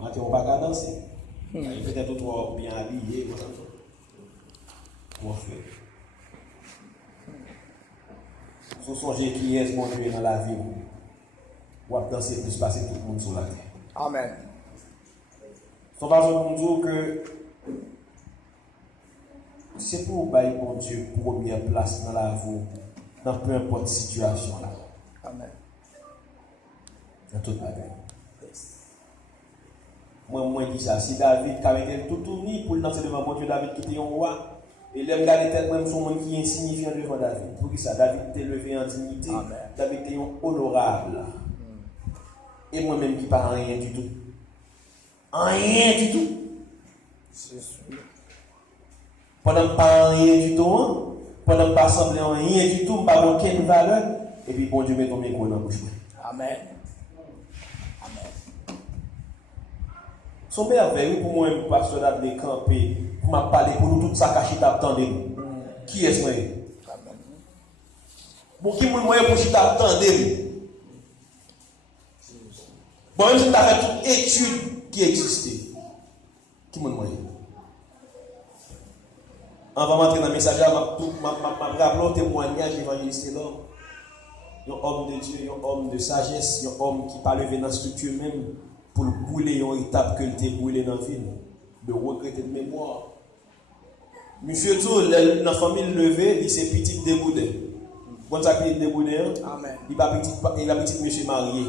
Matin, on va pas danser. Peut-être trop bien habillé. Comment faire? Vous songez qui est mon Dieu dans la vie. Ou à danser plus passer tout le monde sur la terre. Amen. Son façon pour nous dire que c'est pour bailler mon Dieu première place dans la vie, dans peu importe situation là. Amen. Dans toute la vie. Moi, je dis ça. Si David, qui avait tout tourné pour danser devant mon Dieu, David qui était un roi, et l'homme regardait tellement son monde qui est insignifiant devant David. Pour ça, David était levé en dignité. Amen. David était honorable. Et moi-même qui ne parle rien du tout. Rien du tout. Pendant que je ne parle rien du tout, pendant que je ne parle rien du tout, je ne parle aucune valeur, et puis bon Dieu met ton micro dans la bouche. Amen. Son merveilleux pour moi, un pasteur d'Ablé Campé, pour m'a parler pour nous tout ça caché d'attendre. Qui est-ce moi? Pour qui moi pour chita attendre? Bon, même si tu as fait toute étude qui existait. Qui moi? On va rentrer dans le message, je vais rappeler un témoignage d'évangéliste là. Un homme de Dieu, un homme de sagesse, un homme qui parle dans la structure même pour brûler une étape que était brûlé dans la ville, de regretter de mémoire. Monsieur Tour, dans la famille levée, il s'est petit déboudé. Bon, ça qui est déboudé, il a petit monsieur marié.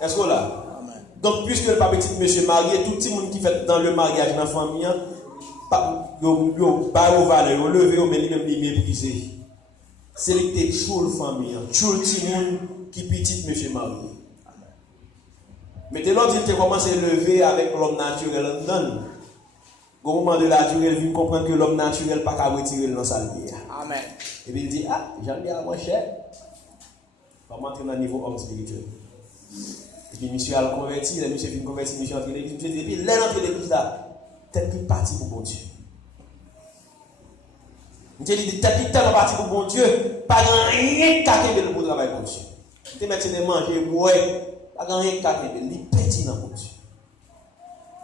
Est-ce que là? Amen. Donc, puisque le pas petit monsieur marié, tout le monde qui fait dans le mariage dans la famille, il pas au valeur, il levé, mais il même méprisé. C'est le toujours la famille, toujours le petit monde qui petit monsieur marié. Mais dès lors qu'il commence à lever avec l'homme naturel, au moment de la durée, il vient comprendre que l'homme naturel n'a pas qu'à retirer dans sa vie. Amen. Et puis il dit, ah, j'en ai à moi cher. On va monter dans le niveau homme spirituel. Et puis monsieur a converti, le monsieur vient convertir, monsieur entre l'église, monsieur dit, et puis l'entrée de l'église là, telle qu'il parti pour bon Dieu. Monsieur dit, tel qu'il tellement parti pour bon Dieu, pas rien qu'à faire pour travailler pour Dieu. Tu mets des manger, boire, pas rien qu'à faire, il est petit dans mon Dieu.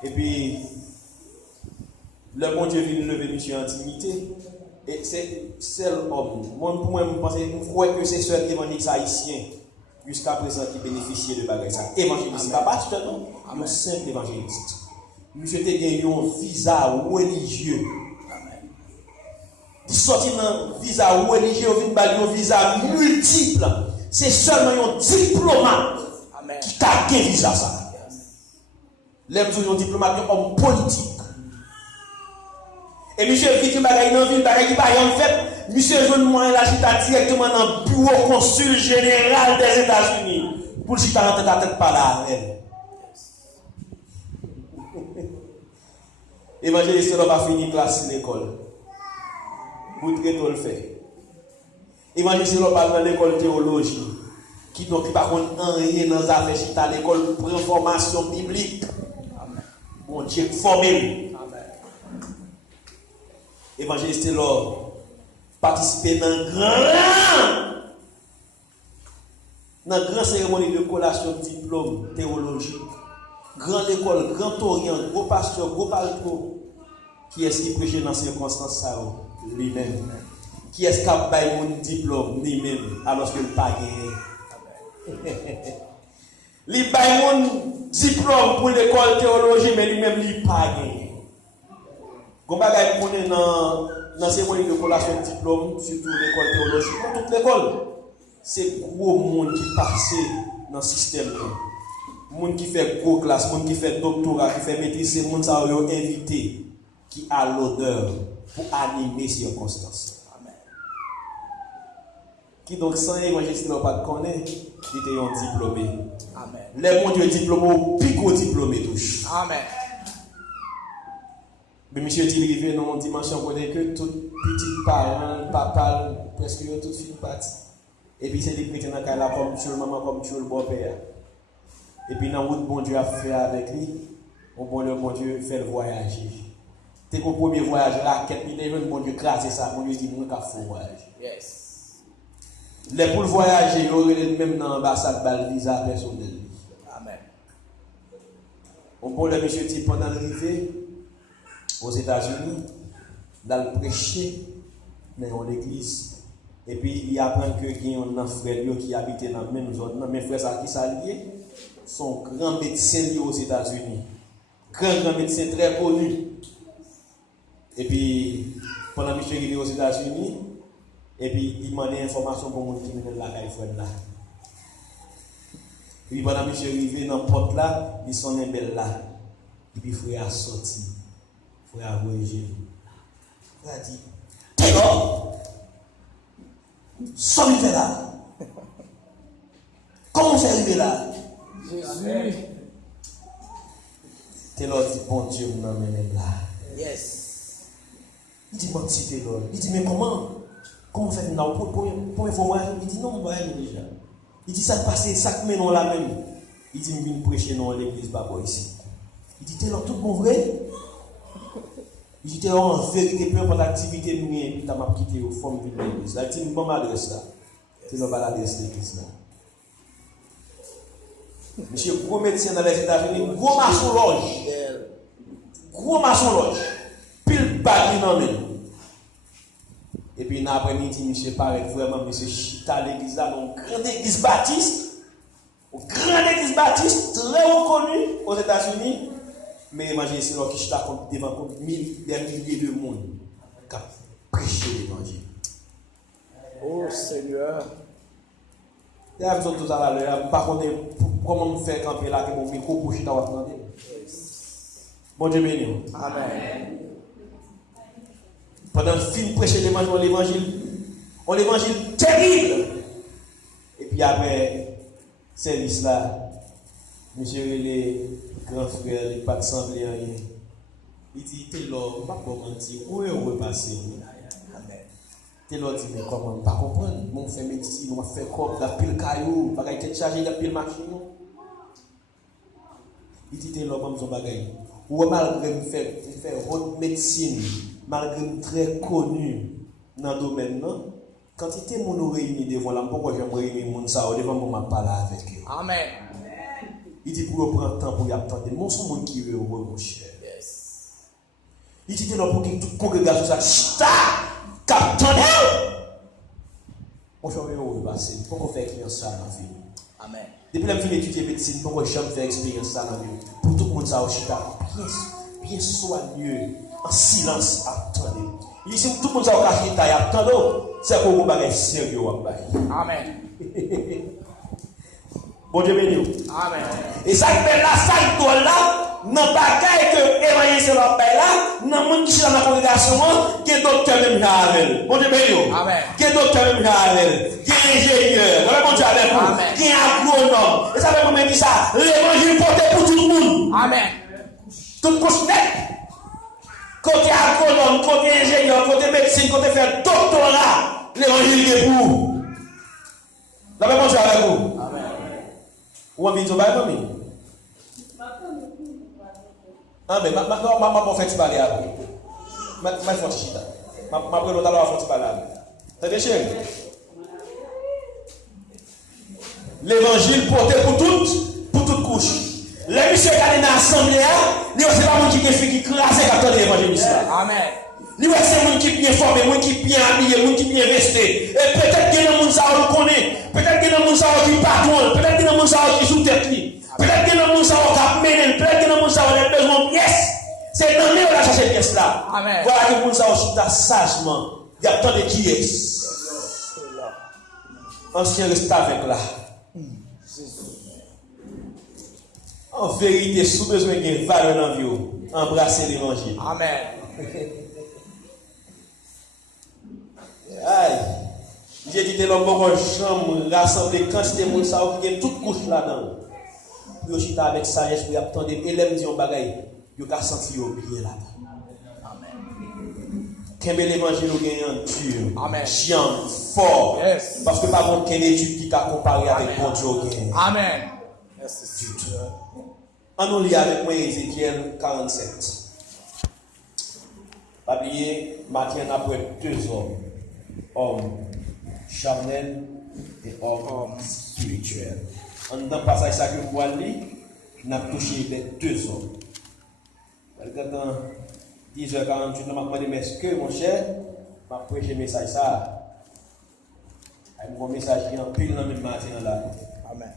Et puis, le bon Dieu vient lever monsieur en dignité. Et c'est seul homme. Moi, pour moi, je crois que c'est seul évangéliste haïtien jusqu'à présent qui bénéficie de bagages. Évangéliste, pas pasteur, non? Un simple évangéliste. Monsieur a gagné un visa religieux. Il sortit un visa religieux, un visa multiple. C'est seulement un diplomate qui a gagné visa ça. L'aime toujours un diplomate, un homme politique. Et monsieur vit que bagaille dans ville, bagaille qui pas en fait, monsieur jeune moyen là chita directement dans le bureau consul général des États-Unis pour chita rentrer ta tête par là. Évangéliste n'a pas fini classe l'école. Vous très tôt le fait. Évangéliste n'a pas dans l'école théologie qui donc pas contre rien dans affaires chita l'école pour formation biblique. Bon Dieu formé. Évangéliste Lord participer dans grande cérémonie de collation de diplôme théologique, grande école, grand orient, gros pasteur, gros palco, qui est-ce qui prêche dans ces circonstances ça lui-même, qui est-ce qui a baillé mon diplôme lui-même alors qu'il n'a pas gagné. Il baille mon diplôme pour l'école théologie mais lui-même il n'a pas gagné. Quand on est dans la cérémonie de collation de diplôme, surtout l'école théologique, dans toute l'école, c'est gros monde qui passe dans le système. Monde qui fait gros classe, monde qui fait doctorat, qui fait maîtrise, c'est monde qui a invité, qui a l'honneur pour animer ces circonstances. Amen. Qui donc sans évangéliste n'a pas de connaître, il était un diplômé. Amen. Les mondes diplômés au pico diplômé touche. Amen. Mais monsieur dit arrivé dans une dimension où que tout petit parent, papa, presque tout film parti. Et puis c'est des chrétiens dans la comme tu le maman, comme tu le beau-père. Et puis dans la route, bon Dieu a fait avec lui, bon Dieu fait le voyager. T'es au premier voyage là, quel minute, bon Dieu crase ça, bon Dieu dit nous qu'à faire voyage. Yes. Les pour le voyager, il aurait même dans l'ambassade bal visa personnel. Amen. On peut le monsieur dit pendant l'arrivée aux États-Unis, dans le prêcher dans l'église. Et puis il apprend que il y a un frère qui habitait dans la même zone. Mes frères qui s'allient sont grands médecins aux États-Unis. Grand médecin très connu. Et puis pendant que je suis arrivé aux États-Unis, et puis il m'a donné information pour mon qui est là, là. Et puis pendant que je suis arrivé dans la porte là, ils sont un bel là. Et puis frère a sorti. Frère a voyagé. Frère a dit, t'es là. Somme fait là. Comment on fait arriver là? Jésus. T'es là, dit, bon Dieu, nous m'emmène là. Yes. Il dit, bon, si t'es là. Il dit, mais comment on fait là? Pour information, il dit, non, on va aller déjà. Il dit, ça passe, ça que nous là même. Il dit, je viens prêcher dans l'église, pas ici. Il dit, t'es là, tout bon vrai? Il dit, t'es là, en vérité, peu importe l'activité, nous, il t'a quitté au fond de l'église. Il dit, bon, m'adresse là. T'es là, l'adresse de l'église là. Monsieur, gros médecin dans les États-Unis, gros maçon loge. Gros maçon loge. Pile bague dans le. Et puis, dans l'après-midi, monsieur paraît vraiment, monsieur Chita l'église là, une grande église baptiste. Une grande église baptiste, très reconnue aux États-Unis. Mais imaginez, c'est là qui chita devant des milliers de monde qui a prêché l'évangile. Oh Seigneur. Il y a besoin de tout ça là. Par contre, comment on fait camper là, que mon micro pour chita va attendre. Bon Dieu béni. Amen. Pendant le film prêcher l'évangile, on l'évangile terrible. Et puis après, service là, monsieur les grands frères, il pas de semblé rien. Il dit, t'es là, pas comment dire, où est repasser? T'es là, dit, mais comment, pas comprendre. On fait médecine, on fait corps, la pile caillou, bagaille tête chargée, la pile machine. Il dit, t'es là, comme son bagaille. Ou malgré me faire haute médecine, malgré très connu dans le domaine, non? Quand il était mon réuni devant là, pourquoi j'aime réunir mon ça, devant moi, je parle avec eux. Amen. Il dit pour prendre le temps pour y attendre. Mon son monde qui est heureux, mon cher. Yes. Il dit là pour que toute congrégation ça chita, captain. On fait heureux passer. Pourquoi faire expérience ça dans la vie? Amen. Depuis la vie étudier médecine, pourquoi jamais faire expérience ça dans la vie? Pour tout le monde ça au chita, bien soigneux, en silence, attendez. Il dit si tout le monde ça au chita, attendez, c'est pour vous bagage sérieux à Amen. Bon Dieu béni. Amen. Et ça fait là, ça doit là, dans le bagaille que l'évangile c'est la paix là, dans le monde qui est dans la congrégation, qui est docteur même avec. Bon Dieu béni. Amen. Qui est docteur même avec. Qui est ingénieur. Voilà bon Dieu avec vous. Qui est agronome. Et ça fait comment dit ça? L'évangile porté pour tout le monde. Amen. Tout couche net. Côté agronome, côté ingénieur, côté médecine, côté faire doctorat, l'évangile est pour vous. La même chose avec vous. Amen. Ou on dit au bail famille. Ah mais ma pas fait parler avec. Ma faut chita. Ma prendre l'autre alors faut parler avec. T'as chéri. L'évangile porté pour toute couche. Les monsieur qui sont dans l'assemblée, ils c'est pas mon qui crase quand l'évangéliste. Amen. Nous c'est monde qui bien formé, monde qui bien habillé, monde qui bien vesté. Et peut-être qu'il y a des gens qui connaissent, peut-être qu'il y a des gens qui patron, peut-être qu'il y a des gens qui sous tête li. Peut-être qu'il y a des gens qui mènent, peut-être qu'il y a des gens qui ont besoin de pièces. C'est dans les on a cherché pièces là. Amen. Voilà que les gens aussi sagement, il y a tant de qui est. Ancien reste avec là. En vérité, sous besoin de valeur dans la vie, embrasser l'évangile. Amen. Aïe, j'ai dit que l'homme va chambre rassembler quantité de monde ça qui est toute couche là-dedans. Puis aussi avec sagesse pour attendre et l'aime dit un bagaille, yo ka senti yo bien là-dedans. Amen. Qu'un bel évangile ou gagnant dur, Amen. chiant, fort. Yes. Parce que pas bon qu'une étude qui t'a comparé avec mon Dieu. Amen. Merci. On nous lit avec moi Ézéchiel 47. Pas oublier, matin après 2 hommes charnels et hommes spirituels. En dans passage ça que vous voyez, n'a touché les deux hommes. Dans 10h48, je m'a demandé, mais est-ce que mon cher, m'a prêché le message ça? Un message qui est en pile dans le matin là. Amen.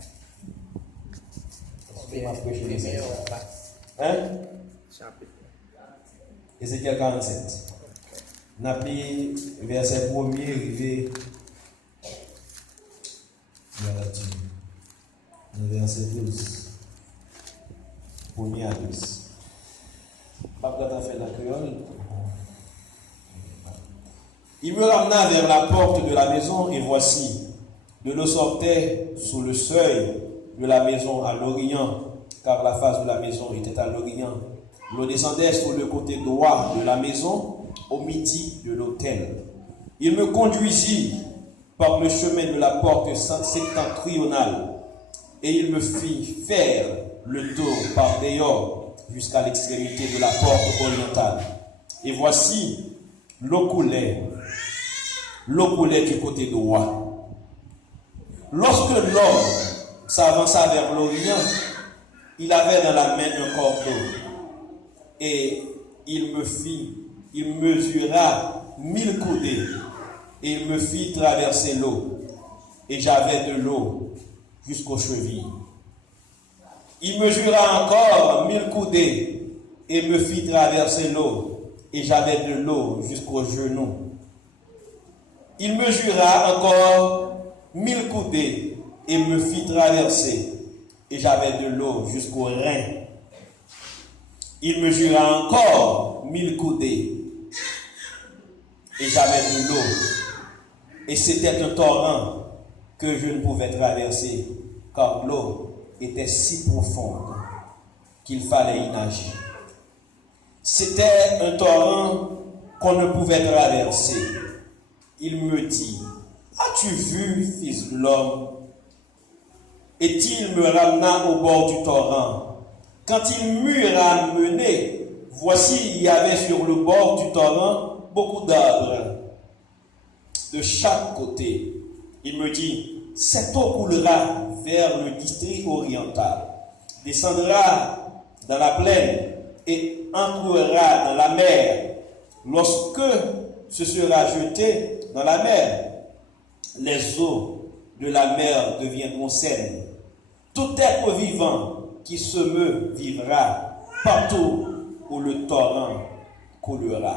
Est-ce que m'a prêché le message ça? Hein? Ézéchiel 47. N'a pris verset 1er, arrivé. Verset 12. 1er à 12. Pas de faire la créole. Il me ramena vers la porte de la maison, et voici, de l'eau sortait sous le seuil de la maison à l'orient, car la face de la maison était à l'orient. L'eau descendait sur le côté droit de la maison, au midi de l'autel. Il me conduisit par le chemin de la porte septentrionale, et il me fit faire le tour par dehors jusqu'à l'extrémité de la porte orientale. Et voici, l'eau coulait du côté droit. Lorsque l'homme s'avança vers l'orient, il avait dans la main un cordeau, et il mesura 1000 coudées, et il me fit traverser l'eau, et j'avais de l'eau jusqu'aux chevilles. Il mesura encore 1000 coudées, et me fit traverser l'eau, et j'avais de l'eau jusqu'aux genoux. Il mesura encore 1000 coudées, et me fit traverser, et j'avais de l'eau jusqu'aux reins. Il mesura encore 1000 coudées, et j'avais de l'eau, et c'était un torrent que je ne pouvais traverser, car l'eau était si profonde qu'il fallait y nager. C'était un torrent qu'on ne pouvait traverser. Il me dit, as-tu vu, fils de l'homme? Et il me ramena au bord du torrent. Quand il m'eut ramené, voici, il y avait sur le bord du torrent beaucoup d'arbres de chaque côté. Il me dit, cette eau coulera vers le district oriental, descendra dans la plaine et entrera dans la mer. Lorsque ce sera jeté dans la mer, les eaux de la mer deviendront saines. Tout être vivant qui se meut vivra partout où le torrent coulera.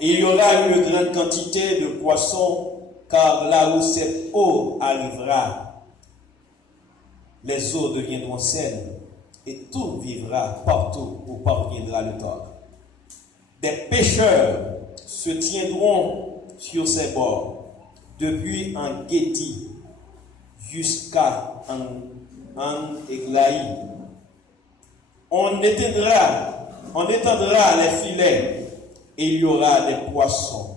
Et il y aura une grande quantité de poissons, car là où cette eau arrivera, les eaux deviendront saines, et tout vivra partout où parviendra le torrent. Des pêcheurs se tiendront sur ses bords, depuis en Guédi jusqu'à en Eglaï. On étendra les filets, et il y aura des poissons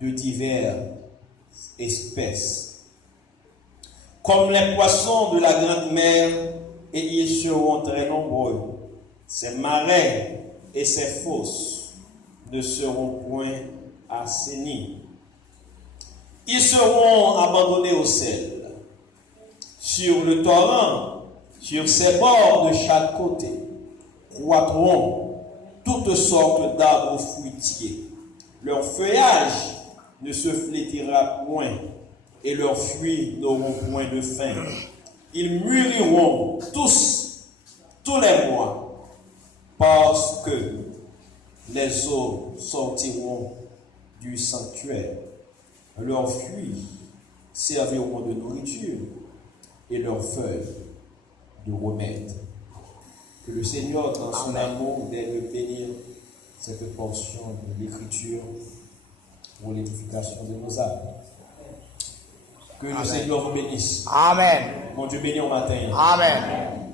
de diverses espèces, comme les poissons de la grande mer, et ils seront très nombreux. Ces marais et ces fosses ne seront point assainis. Ils seront abandonnés au sel. Sur le torrent, sur ses bords de chaque côté, croîtront toutes sortes d'arbres fruitiers. Leur feuillage ne se flétrira point, et leurs fruits n'auront point de fin. Ils mûriront tous les mois, parce que les eaux sortiront du sanctuaire. Leurs fruits serviront de nourriture, et leurs feuilles de remède. Que le Seigneur, dans son amour, daigne bénir cette portion de l'Écriture pour l'édification de nos âmes. Que le Seigneur vous bénisse. Amen. Mon Dieu béni au matin. Amen.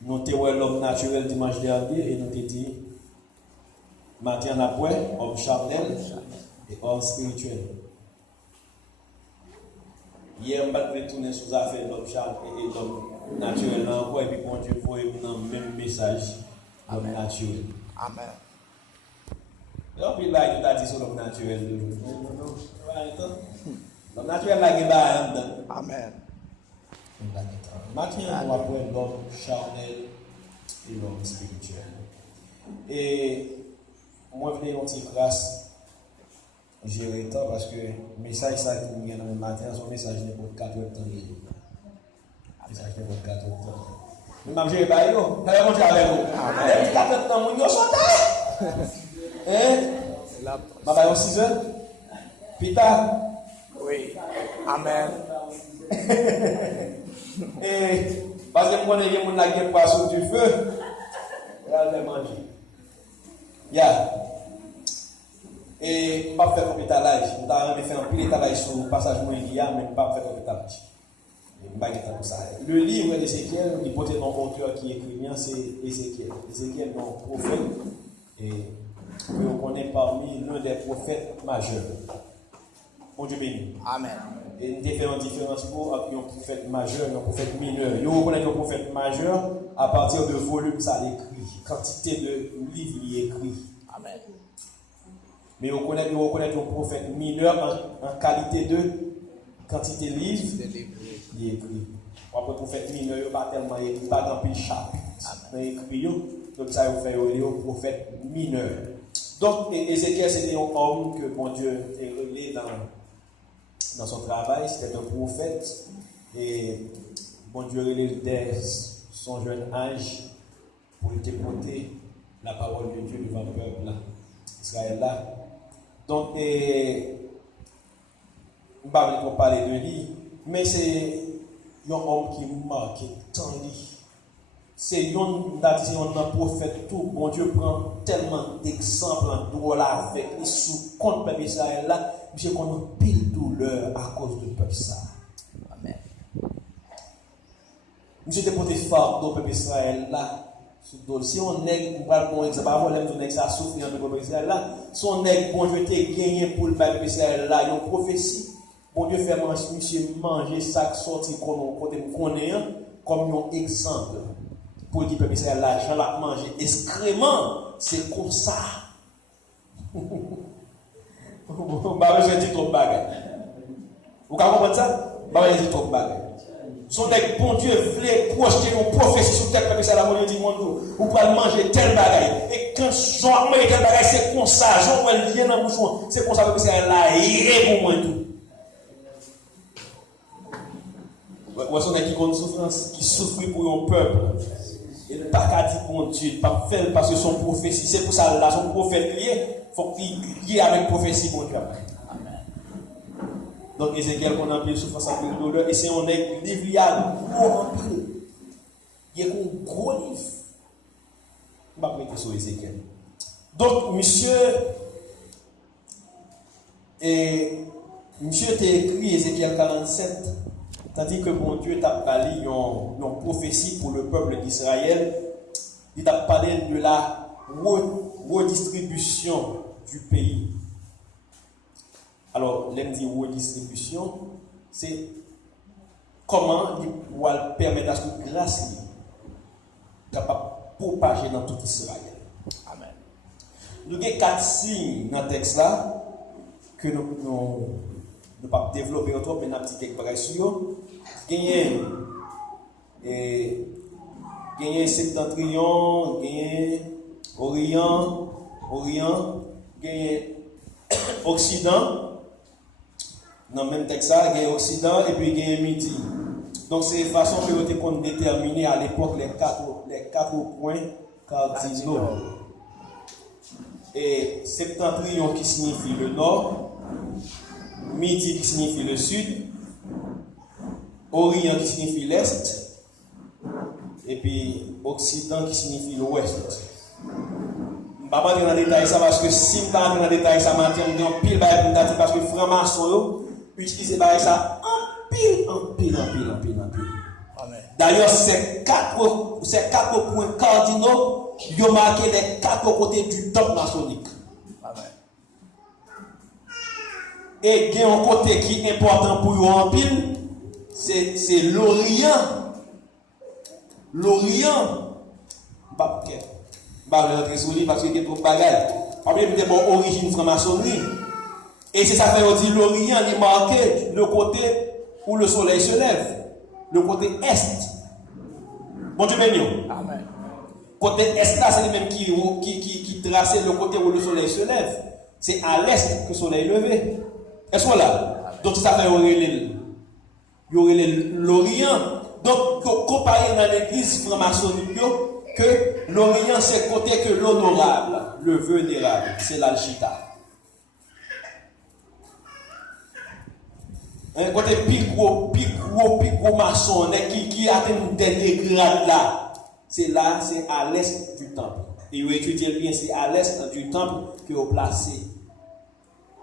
Nous avons l'homme naturel dimanche dernier, et nous avons dit matin après, homme charnel et homme spirituel. Hier, on va retourner sur les affaires de l'homme charnel et l'homme naturel encore, et puis bon Dieu voit le même message, l'homme naturel. Amen. Donc, il va dit sur l'homme naturel. L'homme naturel, là, il va. Amen. Matin, on va voir l'homme charnel et l'homme spirituel. Et moi, je vais une petite grâce. J'ai le temps parce que le message ça qui vient dans le matin, son message n'est pas 4 heures de temps. Le message n'est pas 4 heures de temps. Mais je vais pas yo. Ça va continuer avec vous. Amen. 4 heures de temps, yo sauté. Hein? Ma baille 6 heures. Pita. Oui. Amen. Et parce que moi, je suis là qui poisson du feu. Regardez manger. Ya. Et pas faire hôpitalage. On a fait un pile étalage sur le passage moyen, mais pas faire hôpitalage. Le livre d'Ézéchiel, il porte un auteur qui écrit bien, c'est Ézéchiel. Ézéchiel est un prophète et on connaît parmi l'un des prophètes majeurs. Bon Dieu béni. Amen. Et une différence pour un prophète majeur et un prophète mineur. Vous reconnaissez un prophète majeur à partir de volume ça l'écrit, quantité de livres il écrit. Amen. Mais vous reconnaissez un prophète mineur en qualité de quantité de livres il écrit. Après, prophète mineur, il n'y a pas tellement écrit, pas dans le chapitre. Donc, ça vous fait un prophète mineur. Donc, Ézéchiel, c'était un homme que bon Dieu a révélé dans son travail. C'était un prophète. Et bon Dieu a révélé dès son jeune âge pour lui porter la parole de Dieu devant le peuple Israël là. Donc, je ne vais pas parler de lui, mais c'est un homme qui marque tant lui. C'est un prophète tout. Bon Dieu prend tellement d'exemples en dollars avec les sous contre le peuple Israël là. Monsieur qu'on a pile douleur à cause du peuple ça. Amen. Monsieur était porté fardeau au peuple Israël là. Si on est, on va prendre un exemple, avant de dire que ça souffre dans le peuple Israël là, si on est, bon Dieu t'es gagné pour le peuple Israël là, il y a une prophétie. Bon Dieu fait manger ça sorti comme un exemple pour dire que c'est l'argent l'a manger excrément, c'est comme ça. Bah je dis trop bagarre. Vous comprenez ça? Bah je dis trop bagarre. Son des bon Dieu voulait projeter une prophétie sur tête comme ça la monnaie du monde vous pouvez manger tel bagaille et quand Jean manger tel bagaille c'est comme ça, Jean va lier dans bouchon, c'est comme ça que c'est là et pour moi tout. Voici qui compte souffrance, qui souffre pour un peuple. Il ne pas qu'à dire pour Dieu, pas faire parce que son prophétie, c'est pour ça là, son prophète lié, il faut qu'il lié avec prophétie pour Dieu. Amen. Donc Ézéchiel qu'on a appelé souffrance en pile douleur, et c'est un livre, il y a un gros en pile. Il y a un gros livre. Je vais prêter sur Ézéchiel. Donc, monsieur t'a écrit Ézéchiel 47. Tandis que bon Dieu t'a parlé une prophétie pour le peuple d'Israël, il t'a parlé de la redistribution du pays. Alors, l'aime dit redistribution, c'est comment il va permettre à ce que grâce soit capable de propager dans tout Israël. Amen. Nous avons 4 signes dans le texte là que nous ne pas développer trop, mais nous avons dit quelques sur gagner septentrion, gagner orient, gagner occident. Dans le même texte, gagner occident et puis gagner midi. Donc c'est une façon que nous avons déterminé à l'époque les quatre points cardinaux. Et septentrion qui signifie le nord, midi qui signifie le sud, orient qui signifie l'est, et puis occident qui signifie l'ouest. Je ne vais pas entrer dans le détail ça parce que si je vais entrer dans le détail ça, je vais en pile parce que franc-maçon utilise ça en pile. D'ailleurs, ces quatre points cardinaux, ils ont marqué les 4 côtés du temple maçonnique. Amen. Et il y a un côté qui est important pour eux en pile, c'est l'Orient. L'Orient. Bah, rentrer sur lui parce qu'il y a trop de bagages. Après, il y a une origine franc-maçonnerie. Et c'est ça que dit l'Orient, il est marqué le côté où le soleil se lève, le côté est. Bon Dieu béni. Amen. Côté est là, c'est lui-même qui trace le côté où le soleil se lève. C'est à l'est que le soleil est levé. Est-ce qu'on là? Donc ça fait l'Orient. Donc, comparé dans l'église franc-maçonnique, que l'Orient c'est le côté que l'honorable, le vénérable, c'est l'Alchita. Un côté plus gros maçon qui atteint un dernier grade là. C'est là, c'est à l'est du temple. Et vous étudiez bien, c'est à l'est du temple que vous placez.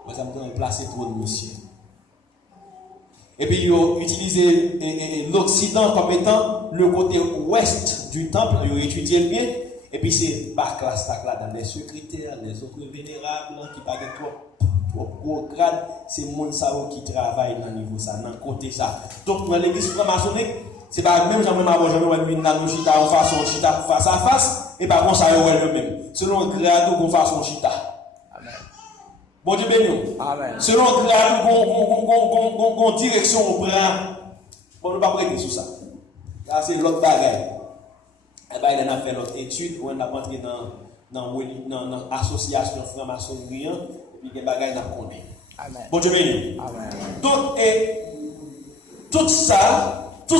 Par exemple, vous placez trop de monsieur. Et puis, vous utilisez l'Occident comme étant le côté ouest du temple, vous étudiez bien. Et puis, c'est par classe là, dans les secrétaires, les autres vénérables, qui parlent trop gros grade, c'est le monde qui travaille dans le niveau ça, dans le côté ça. Donc, dans l'église franc-maçonnique, c'est pas même jamais dans chita en façon chita face à face, et par contre, ça est le même. Selon le grade, on façon chita. Amen. Bon Dieu béni. Amen. Selon le grade, on direction au bras. Bon, on ne va pas prêter sur ça. Là, c'est l'autre bagaille. Et bien, il a fait l'autre étude, on a rentré dans l'association franc-maçonnerie, et puis les bagailles n'a pas connu. Amen. Bon Dieu béni. Amen. Donc, tout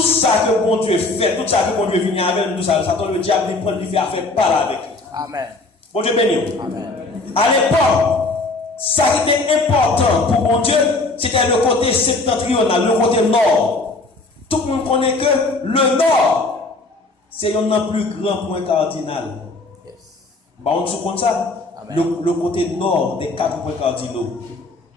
ça que bon Dieu fait, tout ça que bon Dieu vient avec nous, tout ça, le diable il prend, lui fait affaire par avec lui. Amen. Bon Dieu béni. Amen. À l'époque, ça qui était important pour bon Dieu, c'était le côté septentrional, le côté nord. Tout le monde connaît que le nord, c'est un plus grand point cardinal. Yes. Bah, on se compte ça. Le côté nord des 4 points cardinaux.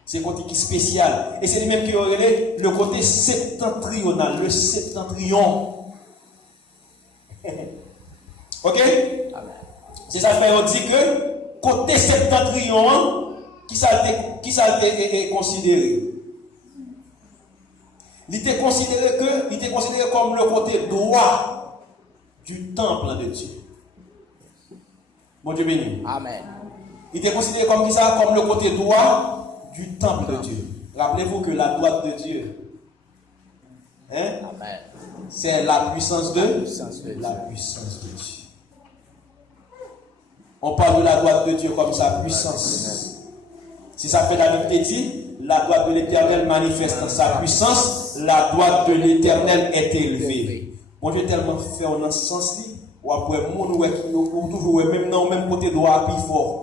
C'est un côté qui est spécial. Et c'est lui-même qui aurait le côté septentrional, le septentrion. Ok? C'est ça que on dit que côté septentrion, qui ça est considéré? Il était considéré comme le côté droit du temple de Dieu. Bon Dieu béni. Amen. Il était considéré comme ça, comme le côté droit du temple de Dieu. Rappelez-vous que la droite de Dieu, c'est la puissance de Dieu. On parle de la droite de Dieu comme sa puissance. Si ça fait la vérité dit, la droite de l'Éternel manifeste sa puissance, la droite de l'Éternel est élevée. Bon Dieu tellement fait en un sens, ou après, ou toujours, même dans le même côté droit, plus fort.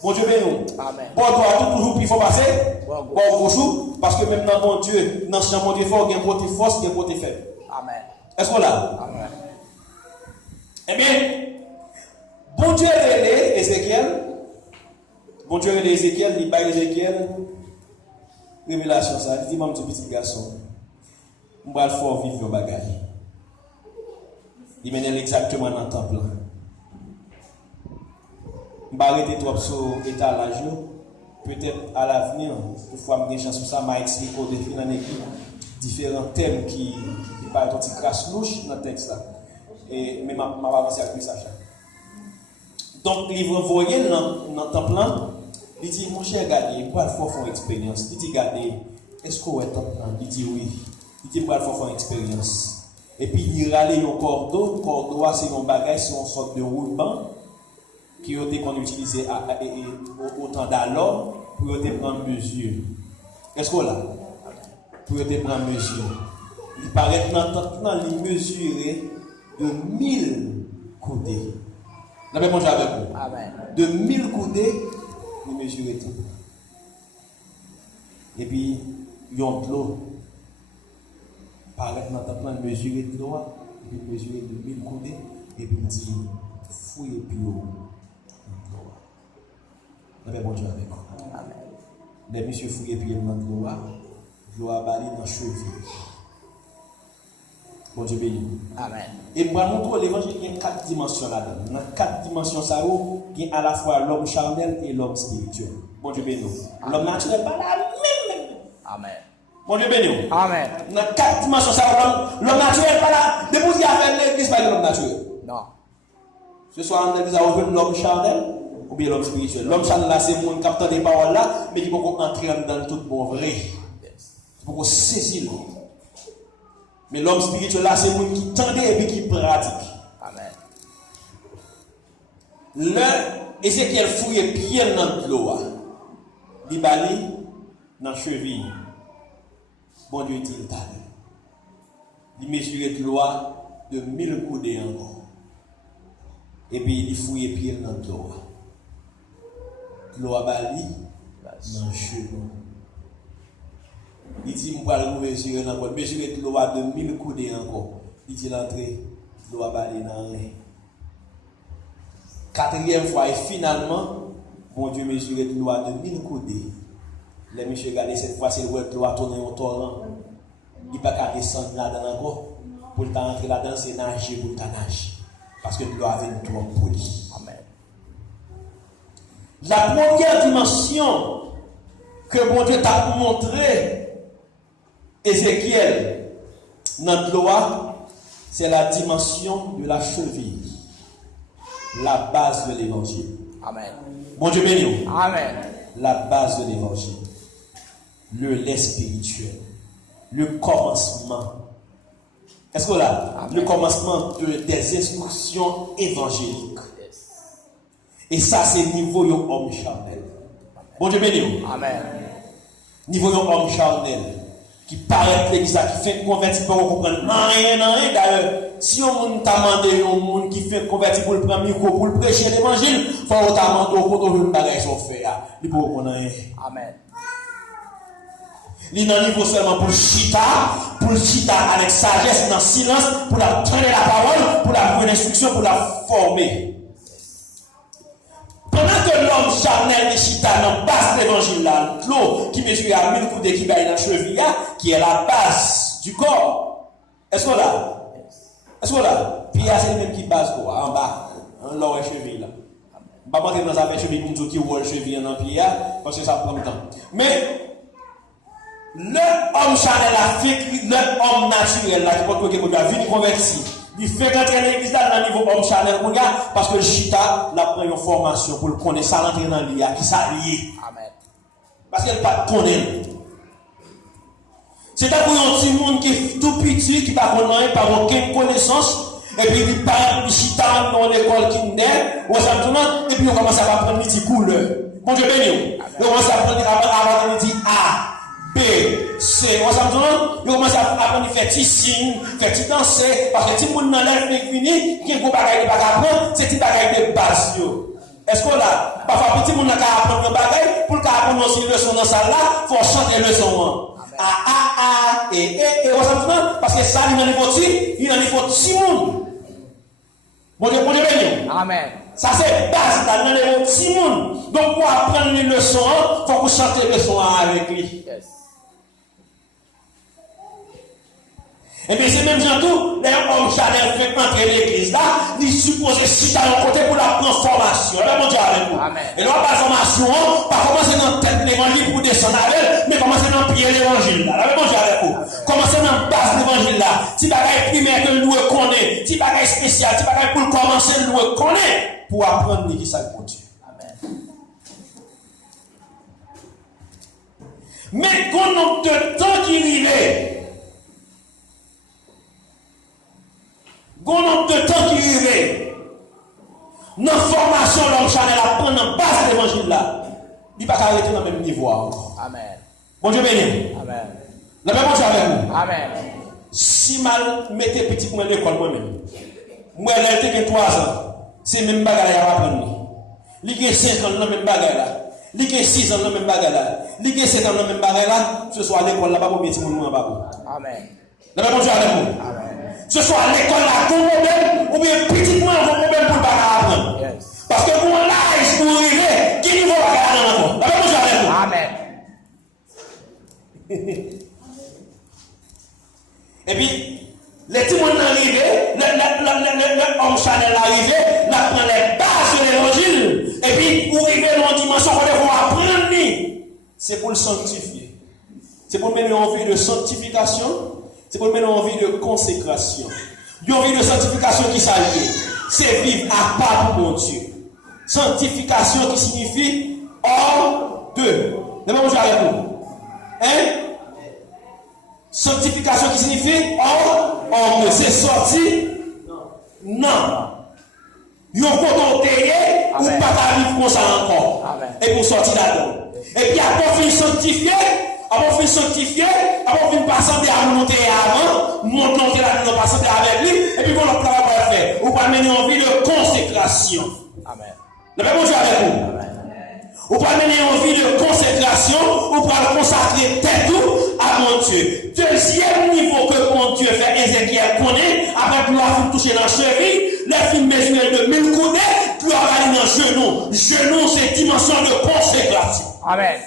Bon Dieu béni. Amen. Bon droit, toujours plus fort passer. Bon gauche, parce que même dans mon Dieu, dans ce mon Dieu fort, il y a un côté fort, il y a un côté faible. Amen. Est-ce qu'on l'a? Amen. Eh bien, bon Dieu est Ézéchiel. Bon Dieu est Ézéchiel, il parle Ézéchiel. Révélation ça, il dit mon petit garçon, on va le faire vivre le bagage. Il mène exactement dans le temple. Je vais arrêter trop sur l'étalage. Peut-être à l'avenir, toutefois, je vais chance sur ça, je vais expliquer au défi dans l'équipe différents thèmes qui parlent de crasse-louche dans le texte. Mais je vais avancer avec le message. Donc, le livre envoyé dans le temple, il dit, mon cher, regardez, pour faire une expérience. Il dit, regardez, est-ce qu'on est temple? Il dit oui. Il dit, pour faire une expérience. Et puis, il râle au cordeau. Le cordeau, c'est un bagage, c'est une sorte de ruban qui a été utilisé au temps d'alors pour prendre mesure. Est-ce qu'on l'a? Pour prendre mesure. Il paraît que maintenant, il mesurait de 1000 coudées. Vous avez mangé avec vous? Amen. De 1000 coudées, il mesurait tout. Et puis, il y a de l'eau. Paraît que maintenant, il mesurait de l'eau. Et puis, il mesurait de 1000 coudées. Et puis, il dit, fouillez plus haut. Vous avez mangé avec vous? Amen. Les messieurs fouillez puis dans l'eau a bali dans cheveux. Bon Dieu béni. Amen. Et pour montrer l'évangile, il y a 4 dimensions là-dedans. Dans 4 dimensions, ça il y a à la fois l'homme charnel et l'homme spirituel. Bon Dieu béni. L'homme naturel, pas la même. Amen. Bon Dieu béni. Amen. Dans 4 dimensions, ça l'homme naturel, pas là. Depuis qu'il y a l'église, pas l'homme naturel. Non. Ce soir, on a déjà l'homme charnel ou bien l'homme spirituel. L'homme charnel là, c'est le monde qui capte des paroles là, mais qui peut entrer dans le tout bon vrai. Il faut saisir. Mais l'homme spirituel là, c'est le monde qui tendait et puis qui pratique. Amen. Le Ézéchiel fouille pied dans l'eau. Il bali dans cheville. Bon Dieu dit il il mesurait de l'eau de 1000 coudées encore. Et puis il fouille pied dans l'eau. L'eau bali dans le cheville. Il dit, je vais mesurer dans l'eau. Mesurer de l'eau de 1000 coudées encore. Il dit l'entrée, l'eau bali dans rien. Quatrième fois, et finalement, mon Dieu mesurait de l'eau de 1000 coudées. Les messieurs regardez cette fois, c'est l'eau tourner au torrent. Il n'y a pas qu'à descendre là-dedans encore. Pour entrer là-dedans, c'est nager pour nager. Parce que l'eau avait une trop polie. Amen. La première dimension que mon Dieu t'a montré, Ézéchiel, dans l'eau, c'est la dimension de la cheville. La base de l'évangile. Amen. Mon Dieu béni. Amen. La base de l'évangile. Le lait spirituel. Le commencement. Est-ce que là, Amen. le commencement des instructions évangéliques. Et ça, c'est niveau de homme charnel. Bon Dieu béni. Amen. Niveau de homme charnel. Qui paraît l'église, qui fait convertir pour comprendre rien. D'ailleurs, si on t'a demandé un monde qui fait convertir pour le prendre micro, pour le prêcher l'évangile, il faut t'a demandé au compte de bagage sont faits. Il faut qu'on ait. Amen. Il n'a niveau seulement pour le chita avec sagesse, dans le silence, pour la traîner la parole, pour la donner l'instruction, pour la former. Pendant que l'homme charnel de chita dans base de l'évangile là, l'eau qui mesure à 1000 coudées qui va dans la cheville, qui est la base du corps. Est-ce que là? Est-ce que là? Puis c'est le même qui base quoi, en bas, en l'or et cheville là. Je ne vais pas rentrer dans sa cheville pour nous qui roule cheville en pied, parce que ça prend le temps. Mais, le homme charnel le homme naturel là, qui porte que doit venir converti, il fait rentrer l'église là dans le niveau homme charnel, parce que le chita la prend une formation pour le connaître, ça rentrer dans l'IA, qui ça lié. Amen. Parce qu'elle ne pas connaître. C'est un petit monde qui est tout petit, qui n'a pas aucune connaissance, et puis il parle, il chita dans l'école qui est ou et puis on commence à apprendre les petits couleurs. Bon Dieu béni. On commence à apprendre à dire A. B, C, on commence à apprendre à faire des signes, faire des danser, parce que si on n'a pas fini, qui est un bagage de apprendre, c'est un bagage de base. Est-ce que là, parfois, petit monde n'a qu'à apprendre le bagage, pour qu'apprendre aussi une leçon dans ça là, il faut chanter le leçon. Et, parce que ça, il y a un petit monde. Bon Dieu béni. Amen. Ça c'est base dans le petit monde. Donc pour apprendre une leçon, il faut que chanter les leçons avec lui. Yes. Et bien c'est même genre tout, les hommes charnels fait entrer l'église là, ils supposent si dans le côté pour la transformation. Là, mon Dieu avec vous. Amen. Et la transformation, pas commencer dans tête l'évangile pour descendre avec elle, mais commencer dans pied l'évangile là. Là, mon Dieu avec vous. Commencer dans base l'évangile là. Si bagaille primaire que nous connaissons, si bagaille spécial, si bagaille pour commencer nous connaissons, pour apprendre l'église à Dieu. Amen. Mais qu'on nombre de temps qui arrive, qu'on nombre de temps qui arrive, dans la formation l'homme charnel apprend dans la base de l'évangile là, il ne peut pas arrêter dans le même niveau. Amen. Bon Dieu béni. Amen. La même chose avec vous. Amen. Si mal mettez petit pour l'école moi-même, moi j'ai 3 ans, c'est même bagarre à apprendre. Il y a 5 ans dans même bagarre là. Il y a 6 ans dans même bagarre là. Il y a 7 ans dans même bagarre là. Ce soit à l'école là-bas pour mettre mon nom en bas. Amen. La même chose avec vous. Amen. Ce soit à l'école là, ton problème, ou bien petit moins vos problèmes pour le bagarre apprendre. Yes. Parce que pour l'âge, pour arriver, qui niveau bagarre dans la même chose avec vous. Amen. Et puis, les petits monde arrivés, l'homme charnel arrivé, il apprend les bases de l'évangile, et puis, pour arriver dans une dimension qu'on va apprendre, c'est pour le sanctifier. C'est pour mener en vie de sanctification, c'est pour mener en vie de consécration. Une vie de sanctification qui s'agit, c'est vivre à part pour mon Dieu. Sanctification qui signifie hors de. Ne pas avec vous. Hein? Sanctification qui signifie hors de. C'est sorti? Non. Yon koto teye, ou pas vivre comme ça encore. Amen. Et pour sortir là-dedans. Et puis après, on finit sanctifié, après, on finit passer à monter avant, monter là-dedans, passer avec lui, et puis voilà le travail qu'on va faire. Ou pas mener en vie de consécration. Amen. Le même Dieu avec vous. Amen. Ou pas mener en vie de consécration, ou pas consacrer tête à mon Dieu. Deuxième niveau que mon Dieu fait Ézéchiel connaît, après gloire toucher dans la cheville, les films mesurés de 1000 coudées, gloire aller dans le genou. Genou, c'est dimension de consécration. Amen.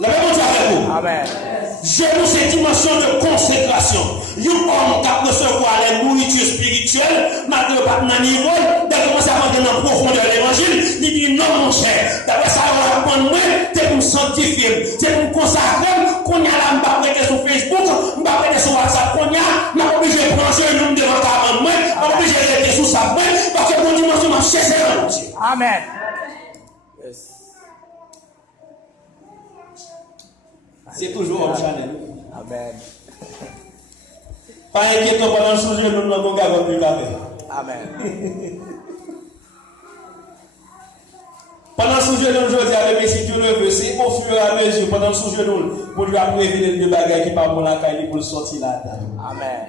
Le même Dieu avec vous. Amen. Genou, c'est dimension de consécration. Un homme qui a recevoir les nourritures spirituelles, malgré pas de niveau, dès qu'il commence à rentrer dans la profondeur de l'évangile, il dit non, mon cher. D'après ça, on va prendre moi, c'est pour me sanctifier, c'est pour me consacrer. Qu'on y a là, je vais prêter sur Facebook, je vais prêter sur WhatsApp, qu'on y a, je suis obligé de prendre un nom devant ta main, je suis obligé de rester sous sa main, parce que mon dimension m'a cherché dans Dieu. Amen. Yes. C'est toujours un channel. Amen. Pas inquiétant pendant le sujet, nous n'avons pas de plus avec. Amen. Pendant le sujet, nous aujourd'hui avec si Dieu le veut, c'est au fur et à mesure, pendant le sujet, nous, pour lui apprendre des bagages qui parlent pour la caille pour sortir là-dedans. Amen.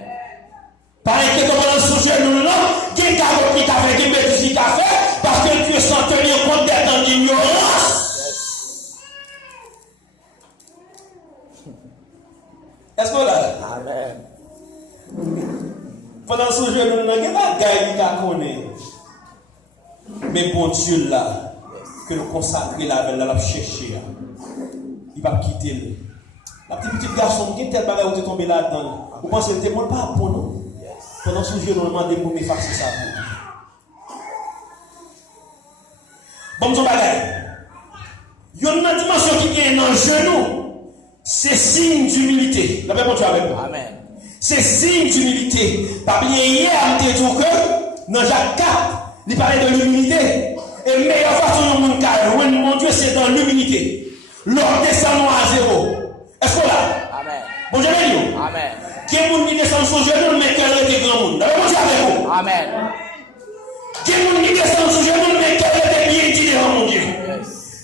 Pas inquiétant pendant le sujet, nous, non, qui est qui t'a fait, qui met du café, parce que Dieu s'en tenir compte d'être en ignorance. Est-ce que là? Amen. Pendant ce sujet, nous n'avons pas de gars qui connaît. Mais bon Dieu là, que nous consacrer la veille, la chercher. Il va quitter le. La petite garçon, qui est tel bagage où tu es tombé là-dedans. Vous pensez que tu ne pas pour nous? Pendant ce sujet, nous demandons pour m'effacer ça. Bon, mon bagage. Il y a une dimension qui est dans le genou. C'est signe d'humilité. La même chose avec moi. Amen. C'est signe d'humilité. Pas bien hier, on te dit que dans Jacques 4, il parlait de l'humilité. Et la meilleure façon de mon cas, mon Dieu, c'est dans l'humilité. L'homme descend à zéro. Est-ce qu'on l'a? Amen. Bon, je vais dire. Amen. Qui est monde qui descend sur genou, mais qui est grand monde. La même chose avec vous. Amen. Qui est monde qui descend sur genou, mais qui est bien dit devant mon Dieu.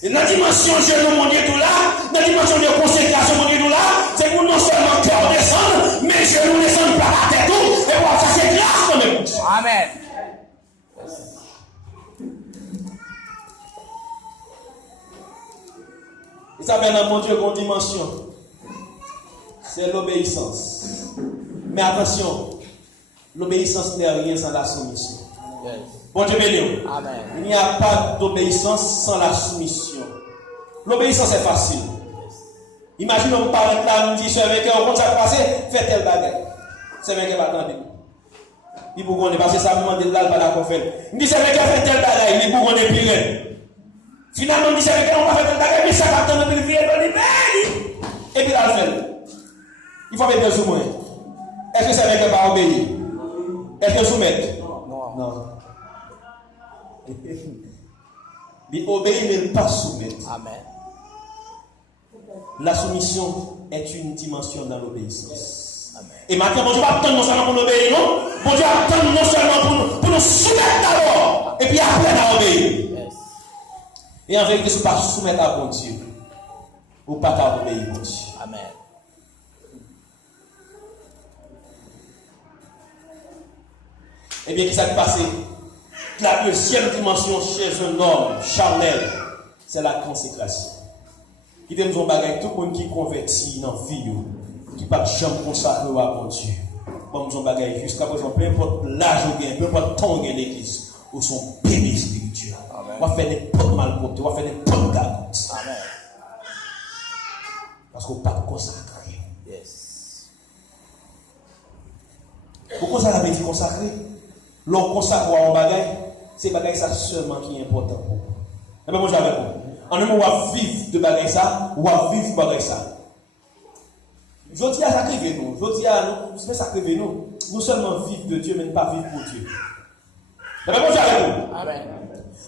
Et dans la dimension genou, mon Dieu, tout là, dans la dimension de consécration, mon Dieu, tout là, c'est pour non seulement cœur descendre, mais genou descendre par la tête, et voilà, ça c'est grâce quand même. Amen. Et ça vient dans mon Dieu, une dimension. C'est l'obéissance. Mais attention, l'obéissance n'est rien sans la soumission. Yes. Bon Dieu béni. Amen. Il n'y a pas d'obéissance sans la soumission. L'obéissance est facile. Imagine on parle là, on dit, c'est avec un compte ça passé, fait tel bagage. C'est avec un attendre. Il faut qu'on ait passé ça, moment de là, il va d'accord faire. Il dit, c'est avec un fait tel bagage, il faut qu'on ait pire. Finalement, il dit, c'est avec un on va faire tel bagage, mais ça va attendre, il vient dans les et puis là, il fait. Il faut mettre deux sous moi. Est-ce que c'est avec un pas obéir? Est-ce que soumettre? Non. Non. Il obéit mais pas soumettre. Amen. La soumission est une dimension dans l'obéissance. Amen. Et maintenant, bon Dieu va attendre non seulement pour nous obéir, non? Bon Dieu va attendre non seulement pour nous soumettre d'abord, et puis après à obéir. Yes. Et en vérité, si vous ne pas soumettre à bon Dieu, ou pas à obéir bon Dieu. Amen. Eh bien, qui s'est passé? La deuxième dimension chez un homme charnel, c'est la consécration. Qui donne son bagage, tout le monde qui convertit dans la vie, qui ne peut jamais consacrer à mon Dieu. Comme son bagage, jusqu'à présent, peu importe l'âge ou bien, peu importe le temps de l'église, ou son bébé spirituel. On va faire des potes mal côté, on va faire des potes gagotes. Amen. Parce qu'on ne peut pas consacrer. Yes. Pourquoi ça veut dire consacrer? L'on consacre à un bagage, c'est bagage ça seulement qui est important pour vous. Et bien moi j'avais vous. En un mot, on va vivre de bagage ça, on va vivre bagage ça. Je dis à ça que nous, je dis à nous, c'est ça que nous, nous seulement vivre de Dieu, mais ne pas vivre pour Dieu. Et bien moi j'avais vous. Amen.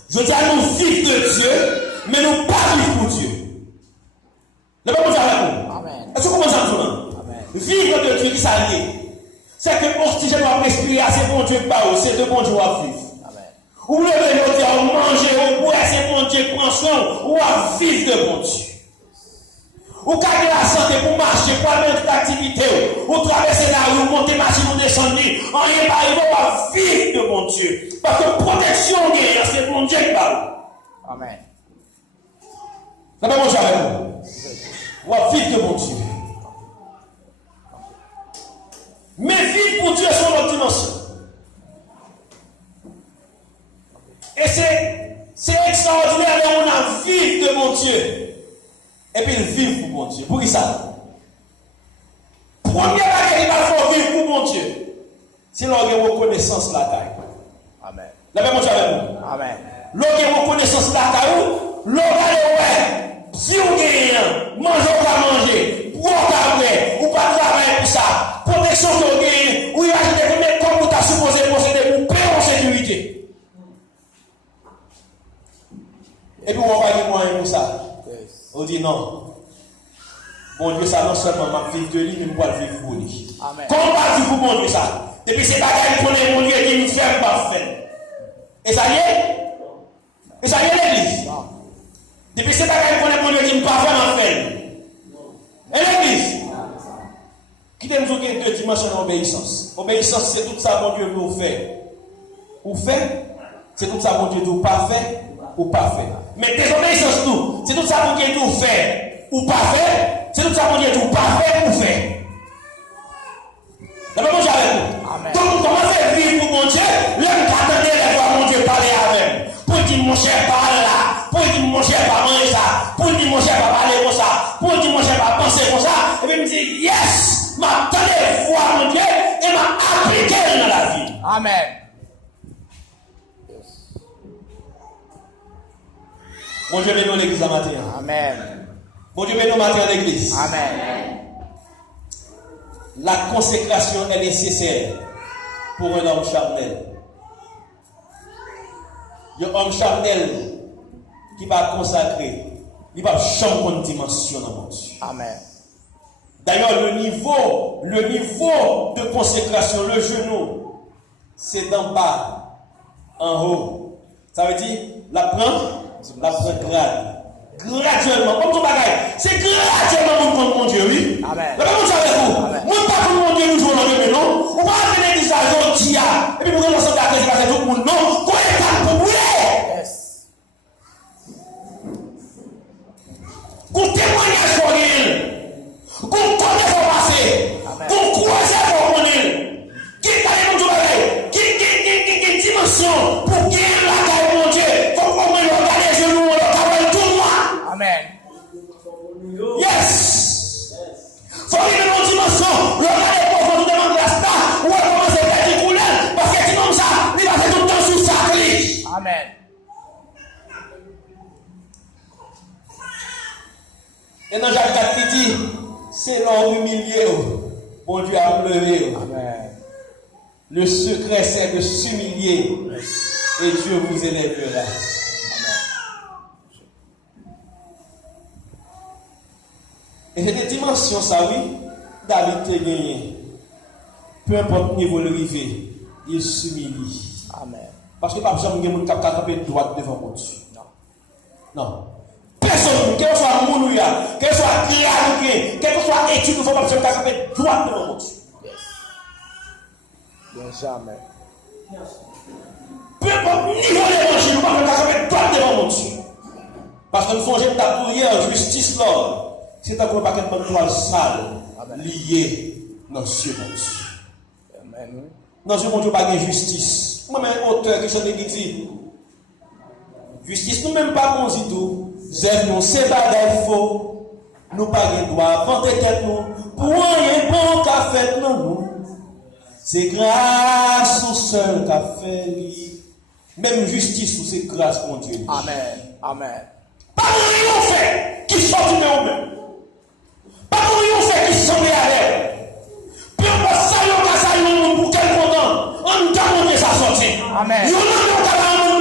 Je dis à nous vivre de Dieu, mais nous pas vivre pour Dieu. Et bien moi j'avais vous. Amen. Est-ce que vous comprenez ça? Amen. Vivre de Dieu qui s'allie. C'est que l'oxygène va respirer, c'est bon Dieu par c'est de bon Dieu à vivre. Amen. Ou le veut dire manger, ou pour essayer mon Dieu prend soin, ou à vivre de mon Dieu. Ou garder la santé pour marcher, pour aller dans toute activité, ou traverser la rue, monter machine ou descendre, en rien pas, à vivre de mon Dieu. Parce que protection, c'est mon Dieu qui parle. Amen. Ça va manger avec vous. Ou à vivre de mon Dieu. Mais vivre pour Dieu sur notre dimension. Et c'est extraordinaire, mais on a vivre de mon Dieu. Et puis il vit pour mon Dieu. Pour qui ça? Première bagage, il va vivre pour mon Dieu. C'est l'on a reconnaissance la taille. Amen. La même chose avec vous. Amen. L'on a reconnaissance la taille. L'on a ouais. Si on gagne, manger ou pas manger, ou on travaille, ou pas travailler pour ça, protection que vous gagnez, ou imaginez comme vous avez supposé procéder pour payer en sécurité. Et puis on va dire moyen pour ça. On dit non. Mon Dieu, ça non seulement m'a vivre de lui, mais moi le vivre pour lui. Amen. Comment va vivre pour mon Dieu ça? Depuis ces bagages qu'on est mon Dieu qui nous fait pas faire. Et ça y est? Et ça y est l'église? Depuis ces bagages qu'on est mon Dieu qui nous pas vraiment fait. Et l'église? Qui nous a deux dimensions d'obéissance. Obéissance, c'est tout ça mon Dieu nous fait. Ou fait? C'est tout ça mon Dieu nous pas fait. Ou pas fait. Mais désobéissance tout, c'est tout ça mon Dieu nous fait ou pas fait, c'est tout ça mon Dieu nous pas fait ou fait. D'accord, moi avec vous. Donc comment faire vivre pour mon Dieu, l'homme qui attendait les voir mon Dieu parler avec. Pour dire mon cher parle là, pour dire mon cher pas manger ça, pour dire mon cher pas parler comme ça, pour dire mon cher pas penser comme ça, et puis me dire yes, m'attendez voir mon Dieu et m'a appliqué dans la vie. Amen. Mon Dieu bénit l'église à matin. Amen. Mon Dieu bénit matin à l'église. Amen. La consécration est nécessaire pour un homme charnel. Un homme charnel qui va consacrer, il va changer une dimension dans mon Dieu. Amen. D'ailleurs, le niveau de consécration, le genou, c'est d'en bas, en haut. Ça veut dire, la prendre graduellement, comme tout bagaille. C'est graduellement pour mon Dieu, oui. Amen. La même chose avec vous. Moi, pas pour mon Dieu, nous jouons dans le non. On va faire l'église à Jodia. Et puis, pour que nous sommes d'accord, c'est pas tout le monde. Non, quoi est-ce que vous voulez? Yes. Qu'on témoignage pour lui. Qu'on connaisse son passé. Qu'on croise pour lui. Qui est allé nous jouer? Qui dimension pour qui la caille, mon Dieu? Faut qu'on me regarde les genoux, le cabane, tout moi. Amen. Yes. Faut vivre dans une dimension. Regardez pour vous demander la star. Ou à commencer à faire des couleurs. Parce que sinon, ça, il va faire tout le temps sous sa clé. Amen. Et dans Jacques 4, il dit, c'est l'homme humilié. Bon Dieu a pleuré. Amen. Le secret, c'est de s'humilier. Et Dieu vous élèvera. Et c'est des dimensions, ça oui, David te gagné. Peu importe le niveau de l'arrivée, il s'humilie. Amen. Parce que pas besoin de quelqu'un qui a camper droite devant mon Dieu. Non. Non. Personne, quel que soit mon ouïa, quel que soit clair, quel que soit étude, il ne faut pas besoin de camper droite devant mon Dieu. Bien jamais. Peu importe le niveau de l'évangile, il ne faut pas camper droite devant mon Dieu. Parce que nous faisons ta prière, justice là. C'est un peu pas qu'un toile sale, lié dans ce monde. Amen. Dans ce monde, pas de justice. Moi-même, auteur qui s'en est dit, justice, nous même pas bon du tout. Zèv nous, c'est pas d'être faux. Nous pas de droit, vanter tête nous. Pour rien bon qu'a fait nous. C'est grâce au seul qu'a fait. Même justice, c'est grâce pour Dieu. Amen. Amen. Pas rien fait qui sort du même. Pas rien fait qui semble à l'air. Peu importe ça, il pour quel content. On t'a montré sa sortie. Amen. Il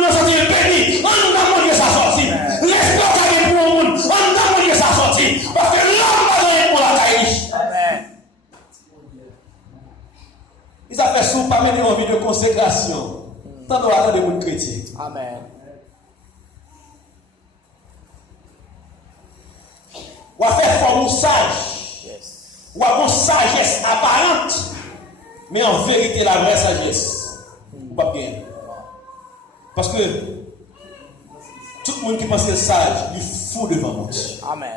a sorti béni. On t'a montré sa sortie. Respect pour le monde. On t'a montré sa sortie. Parce que l'homme va donner pour la caïche. Amen. Ils appellent ça pas mettre envie de consécration. Tant de attendre mon chrétien. Amen. Ou à faire forme sage. Yes. Ou à une sagesse apparente. Mais en vérité, la vraie sagesse. Ou pas bien. Parce que tout le monde qui pense qu'il est sage, il fout devant moi. Amen.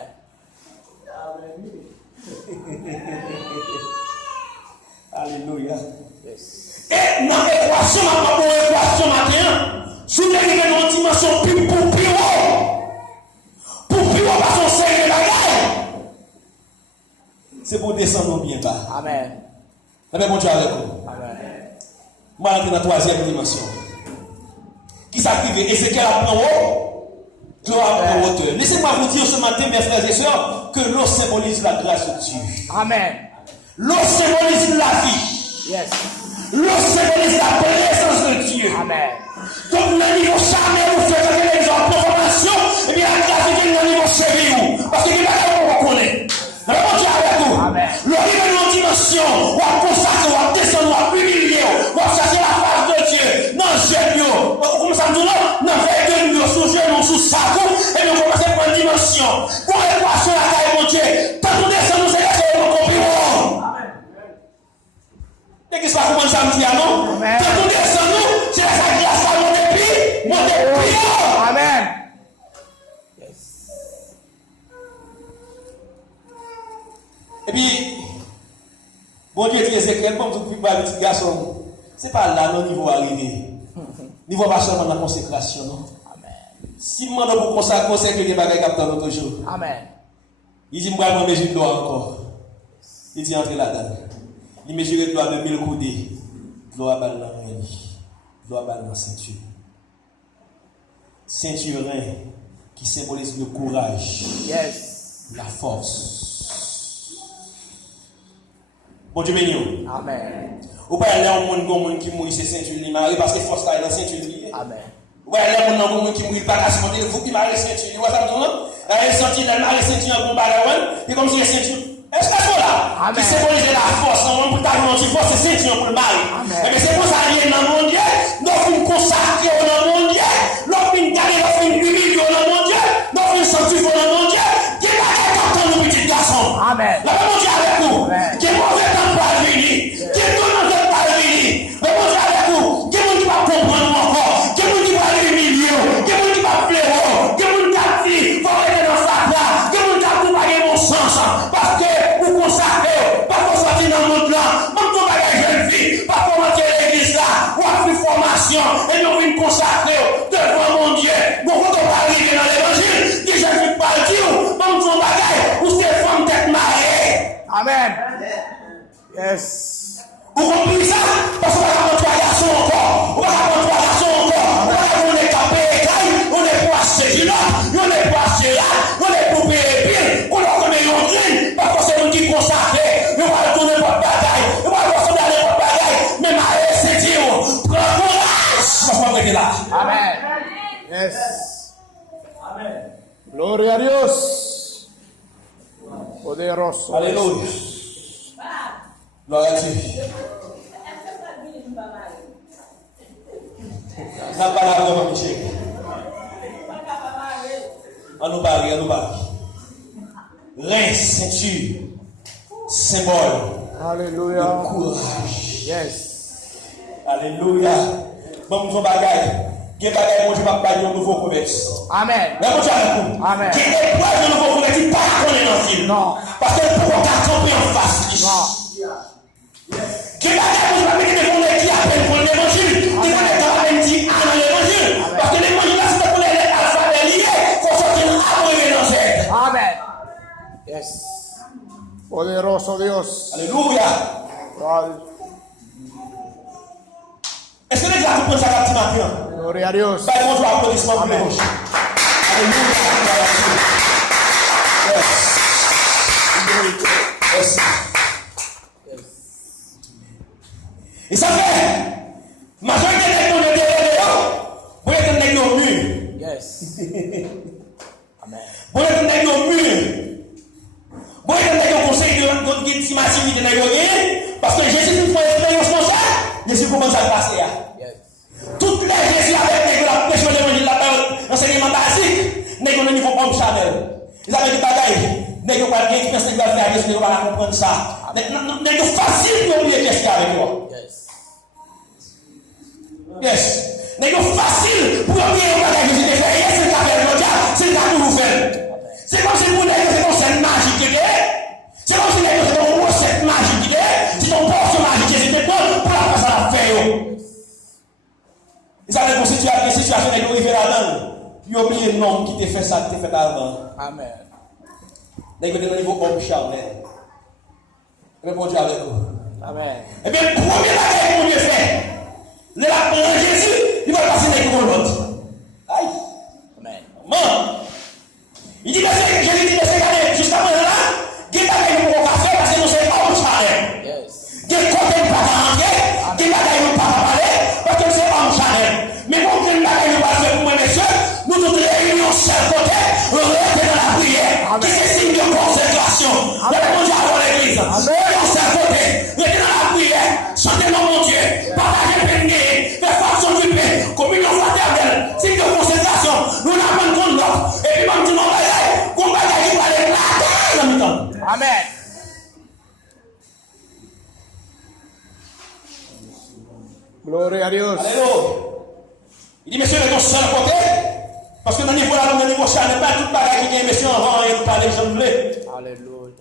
Alléluia. Yes. Et dans l'équation, ma équation matin, si vous avez une dimension plus pour plus parce qu'on sait la guerre, c'est pour descendre bien bas. Amen. Mais bon Dieu avec vous. Amen. Moi, je suis dans la troisième dimension. Qui s'active Ézéchiel a pris en haut, gloire en hauteur. Laissez-moi vous dire ce matin, mes frères et sœurs, que l'eau symbolise la grâce de Dieu. Amen. L'eau symbolise la vie. Yes. L'eau symbolise la présence de Dieu. Amen. Donc, le niveau jamais vous faites des exemples de formation, et bien la grâce de Dieu est le niveau sérieux. Parce que il n'y a pas de reconnaître. Mais bon Dieu avec vous. Amen. Le niveau de dimension, on va consacrer, on va descendre, on va humilier, on va chercher la face de Dieu. Non, Dieu, comme ça, nous n'avons fait que nous, sous genoux, sous saco, et nous commençons à prendre une dimension. Pour l'équation, la taille, mon Dieu, tant nous descendons, c'est là que nous comprenons. Et qu'est-ce que ça commence à me dire, non? Tant nous descendons, c'est là que grâce à mon dépit, mon dépit. Amen. Yes. Et puis, bon Dieu dit Ézéchiel, comme tout le petit garçon, c'est pas là, non, niveau arrivé. Niveau pas seulement dans la consécration, non? Amen. Si je demande pour consacrer des bagages capteurs l'autre jour, Amen. il dit, moi, je mesure de doigt encore. Il dit, entrez là-dedans. Il mesure de doigt de 1000 coudées. Doigt balle dans le doigt balle dans la ceinture. Ceinturin qui symbolise le courage, Yes. la force. Bon Dieu béni. Amen. Ou pas aller au monde qui mourit, c'est ceinture li maré parce que force là dans ceinture li. Amen. Ou pas aller au monde qui mourit pas la monter vous qui maré ceinture. Vous ça non? Elle sorti dans maré ceinture en combat là, et comme si ceinture. Est-ce que c'est là? Qui symbolise la force, on peut pas mentir force c'est ceinture pour le maré. Mais c'est pour ça qu'il dans mon Dieu, nous nous consacrer dans mon Dieu, nous nous garder nous nous humilier dans mon Dieu, nous nous sentir dans mon Dieu. Qui va être content nos petits garçons. Amen. La mon Dieu avec vous. Qui est mauvais dans pas venir. Qui est tout dans pas venir. La mon Dieu avec vous. Qui est qui va comprendre encore. Qui est qui va humilier. Qui est qui va pleurer. Qui est qui va dire faut aller dans sa place. Qui est qui va accompagner mon sens parce que vous consacrez, parce qu'on sortit dans le monde là, même ton bagage jeune fille, parce qu'on monte l'église là, ou a pris formation, et nous venons consacrer devant mon Dieu. Bon, quand on va arriver dans l'évangile, qui je ne suis pas dire, même ton bagage, ou c'est femme tête mariée. Amen. Yes. Vous comprenez ça? Parce qu'on va avoir trois garçons encore, on va avoir trois garçons encore, on est capé, on est pour acheter là, on est pour acheter là, on est pour payer bien, on a comme un green, parce que c'est nous qui consacrés, on va retourner votre bataille, on va retourner votre bataille, mais marié, c'est Dieu, prends courage, parce qu'on va là. Amen. Yes. Amen. Gloria a Dios. Poderoso. Alléluia. Gloire à Dieu. La parole de Michel. On nous parle, on nous parle. Rein, ceinture, symbole. Alléluia. De courage. Yes. Alléluia. Bon, mon bagage. Quel bagage, moi, je ne vais pas dire un nouveau commerce. Amen. Mais mon Dieu, Amen. quel épreuve de nouveau commerce, il ne pas connaître dans la ville. Non. Parce que pour qu'on camper en face. Non. Quel bagage, moi, je ne vais pas dire qui appelle pour l'évangile. Qui va être dit à l'évangile. Parce que l'évangile, c'est pour les alphabets liés. Il faut sortir abrevé dans cette. Amen. Yes. Poderoso Dios. Alléluia. Est-ce que les gens comprennent ça petit matin? Gloria a Dios. Bah, bonjour, applaudissements pour les Amen. roches. Alléluia. Yes. Yes. Et ça fait, majorité des gens de dehors, vous êtes un nègre au mur. Yes. Amen. Vous êtes un nègre au mur. Vous êtes un nègre au conseil de guide de nègre, parce que Jésus nous fait une expérience comme ça, Jésus commence à passer. Yes. Toute Ils avaient des bagailles. N'est-ce pas une expérience de faire des choses, pas comprendre ça. N'est-ce facile pour oublier qu'est-ce qu'il y a avec toi. Yes. N'est-ce facile pour oublier les bagages que j'ai fait. Yes, c'est le cas de l'autre, c'est le cas de vous faire. C'est comme si vous n'avez pas fait cette magique qui est. C'est comme si vous n'avez pas fait cette magique qui est. Si ton porte magique, c'est bon pour la passer à la faire. Ils avaient une situation avec arrivé là-dedans. Puis oublier le nom qui t'a fait ça, qui t'a fait avant. Amen. N'est-ce pas au niveau homme charnel. Répondez avec vous. Amen. Eh bien, le premier bagage que Dieu fait, le lapin de Jésus, il va passer avec l'autre. Aïe. Amen. Man. Il dit, Jésus dit, regardez, jusqu'à maintenant là, il y a des bagages pour qu'on faire parce que nous sommes homme charnel. Yes. Il y a des côtés qui ne peuvent pas rentrer, il y a des bagages qui ne peuvent pas parler parce que nous sommes homme charnel. Mais quand il y a des bagages qui ne peuvent pas faire pour moi, messieurs, nous tous réunions sur le côté, restez dans la prière. Qui est signe de consécration. Répondez à l'église. Réunions sur le côté, restez dans la prière. Chantez dans mon Dieu. Partagez pénier. Faites façon du paix. Communion fraternelle. Signe de consécration. Nous n'avons pas de l'autre. Et puis, même si nous avons qu'on va aller par les plats dans le temps. Amen. Gloria a Dios. Alléluia. Il dit, monsieur, restons sur le côté. Parce que dans le niveau là, dans le niveau ça, n'est pas tout bagage qui est monsieur avant et nous parler j'en voulais. Alléluia.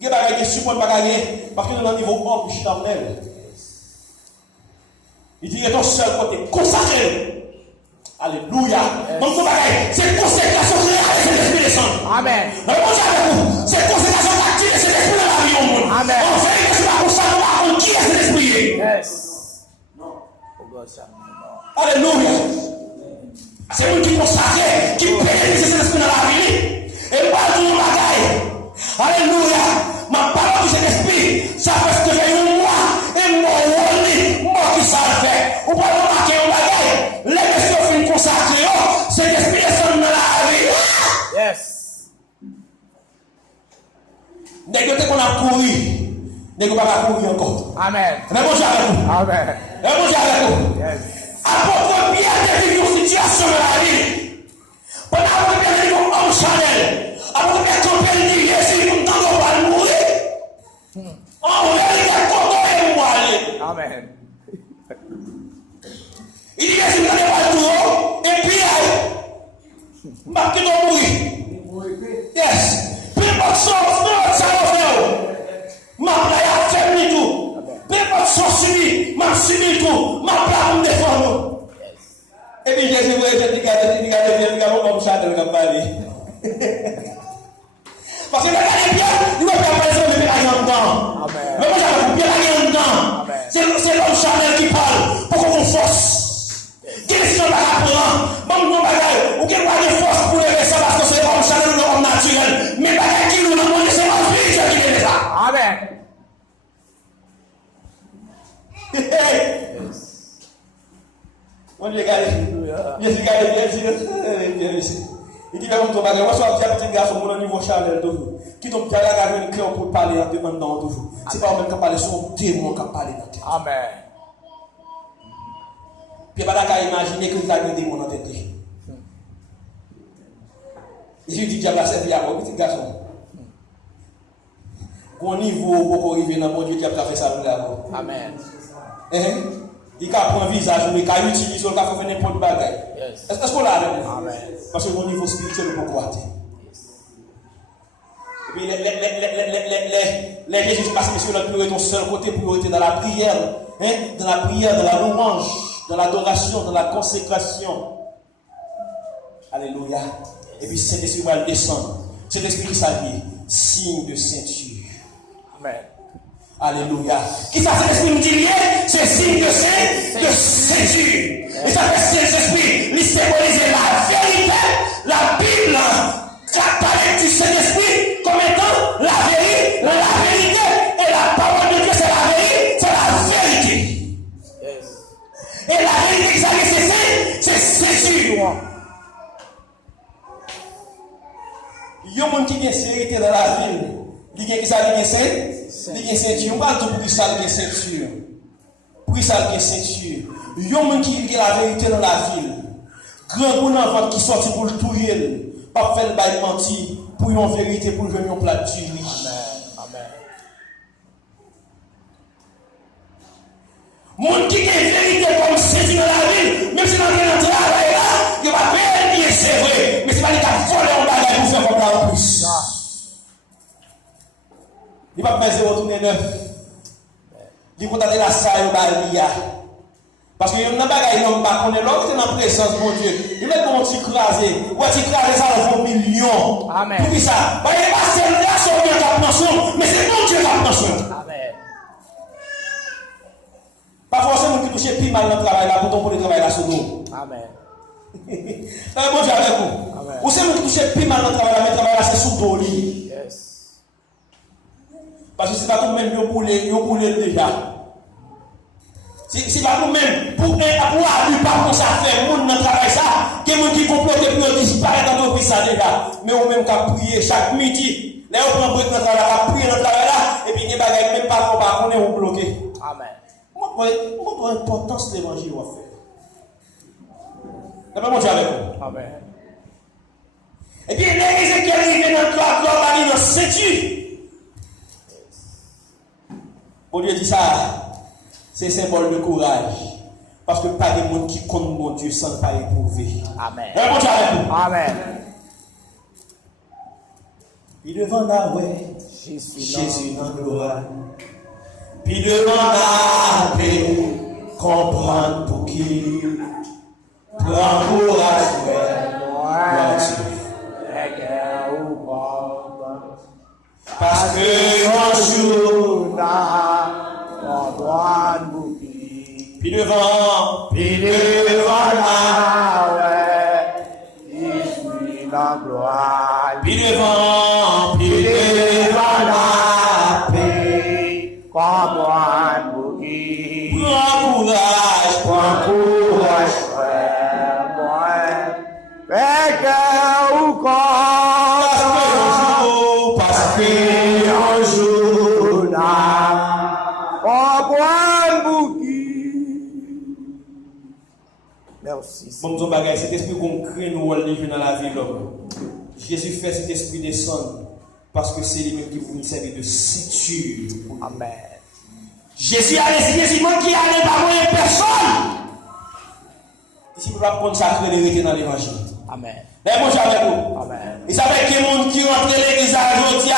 Il y a des bagages qui supportent bagages parce que dans le niveau homme charnel. Il dit, restons sur le côté. Consacré. Alléluia. Donc, c'est consécration réelle, c'est l'esprit descend. Amen. C'est consécration active, c'est l'esprit de la vie au monde. Amen. On fait que c'est la consécration qui est cet esprit. Yes. Non. Alléluia. C'est lui qui consacre, qui pénètre cet esprit dans la vie. Et pas tout le bagaille. Alléluia. Ma parole de cet esprit, ça fait ce que j'ai eu moi. Et moi qui ça fait. Ou pas remarquer un bagaille. Les questions finissent consacrées. Cet esprit descend dans la vie. Yes. Dès qu'on a couru, dès qu'on va courir encore. Amen. Répondez avec vous. Amen. Répondez avec vous. Yes. Apporte bien des situations de la vie. Pendant que bien des homme charnel, apporte bien qu'on peut dire Jésus pour tant qu'on va mourir. En réalité, quand on va aller. Amen. Il dit Jésus n'a pas tout et puis marqué de mourir. Yes. Peu importe ça va faire. Ma playa fait tout. Peu importe ça subi, m'a subi tout. Ma playa me défend. Et puis Jésus vous dit regardez comme ça de la parler. Parce que regardez bien, nous ne pouvons pas les mettre en dedans. Amen. Mais moi j'avais bien la en dedans. C'est l'homme charnel qui parle pour qu'on force. Quelle est ce bagage? Bon, non bagage. Ou quelle bagage de force pour lever ça parce que c'est l'homme charnel ou l'homme naturel. Mais bagage qui nous demande, c'est ma vie qui est ça. Amen. On dit, regardez, il dit, comme ton bagage, moi, je suis un petit garçon, mon niveau charnel, toujours. Qui tombe bien la une clé pour parler en demandant toujours. C'est pas même qui parle, c'est un démon qui parle dans tête. Amen. Puis, il n'y a pas qu'à imaginer que vous avez un démon dans tête. Jésus dit, diable a servi à moi, petit garçon. Au niveau, beaucoup arriver dans mon Dieu, diable a fait ça pour là. Amen. Il a pris un visage, il a utilisé, il a fait n'importe quel bagage. Est-ce qu'on l'a avec nous? Amen. Parce que mon niveau spirituel est beaucoup atteint. Et puis les Jésus passent sur la priorité, ton seul côté priorité dans la prière, dans la prière, dans la louange, dans l'adoration, dans la consécration. Alléluia. Et puis cet esprit va descendre. Cet esprit qui s'habille, signe de ceinture. Amen. Alléluia. Qui ça fait l'esprit nous dit c'est signe de ceinture. Et ça fait cet esprit, il symbolise la vérité, la Bible, qui apparaît du Saint-Esprit comme étant la vérité, et la parole de Dieu c'est la vérité, c'est la vérité. Yes. Et la vérité qui s'agit c'est ceinture. Il y a un monde qui a sécurité dans la ville. Il y a qui ça qui est ceinture. On parle de pour ça qui est ceinture. Pour ça qui est ceinture. Il y a un monde qui a la vérité dans la ville. Grand bon enfant qui sortit pour le touiller. Pas faire le bail menti. pour une vérité, pour jouer un plat de riz. Amen. Moun qui a une vérité comme saisi dans la ville, même si dans le travail là, il va pas bien, c'est vrai, mais c'est pas lui qui a volé un bagage pour faire comme ça en plus. Il va pas faire retourner neuf. Il va contenter la salle au balia. Parce que il y a un bagage qui pas connaît l'autre dans la présence mon Dieu. Il met comment tu craser. Ou tu craser ça dans un million. Amen. Pour qui ça? Parce que pas c'est là sur qui a pension, mais c'est mon Dieu qui a pension. Amen. Pas forcément qui touche plus mal dans le travail là pour ton pour le travail là sur nous. Amen. Bon Dieu avec vous. Amen. Ou c'est nous qui touche plus mal dans le travail là, mais le travail là c'est sous ton lit. Yes. Parce que c'est pas tout même yo boulé déjà. Si pas nous-mêmes, pour aller par contre ça fait, monde dans le travail ça, que monde qui complote pour disparaître dans l'office ça déjà. Mais on même qu'à prier chaque midi. Là on prend break dans le travail là, prier dans le travail là, et puis les bagages même pas qu'on est bloqué. Amen. Moi l'importance de l'évangile on fait. D'abord mon Dieu avec vous. Amen. Et puis l'église qui arrive dans le gloire dans ceinture. Au Dieu dit ça. C'est symbole de courage. Parce que pas de monde qui compte mon Dieu sans pas éprouver. Amen. Amen. Puis devant la ouais, Jésus dans le gloire. Puis devant la paix, comprendre pour qui. Prends courage, parce que un jour, puis devant la Jésus la gloire. puis devant la paix, comprendre pour qui. prends courage, frère, moi, ou parce que un jour, merci. bon, nous bagage, cet esprit qu'on crée nous livre dans la vie l'homme. Jésus fait cet esprit descendre parce que c'est lui-même qui vous servir de ceinture. Amen. Jésus a laissé Simon qui allait pas voir personne. Ici, il va prendre sa crédibilité dans l'évangile. Amen. Mais bon, avec vous. Amen. Il savait que les gens qui rentrent dans l'église à aujourd'hui,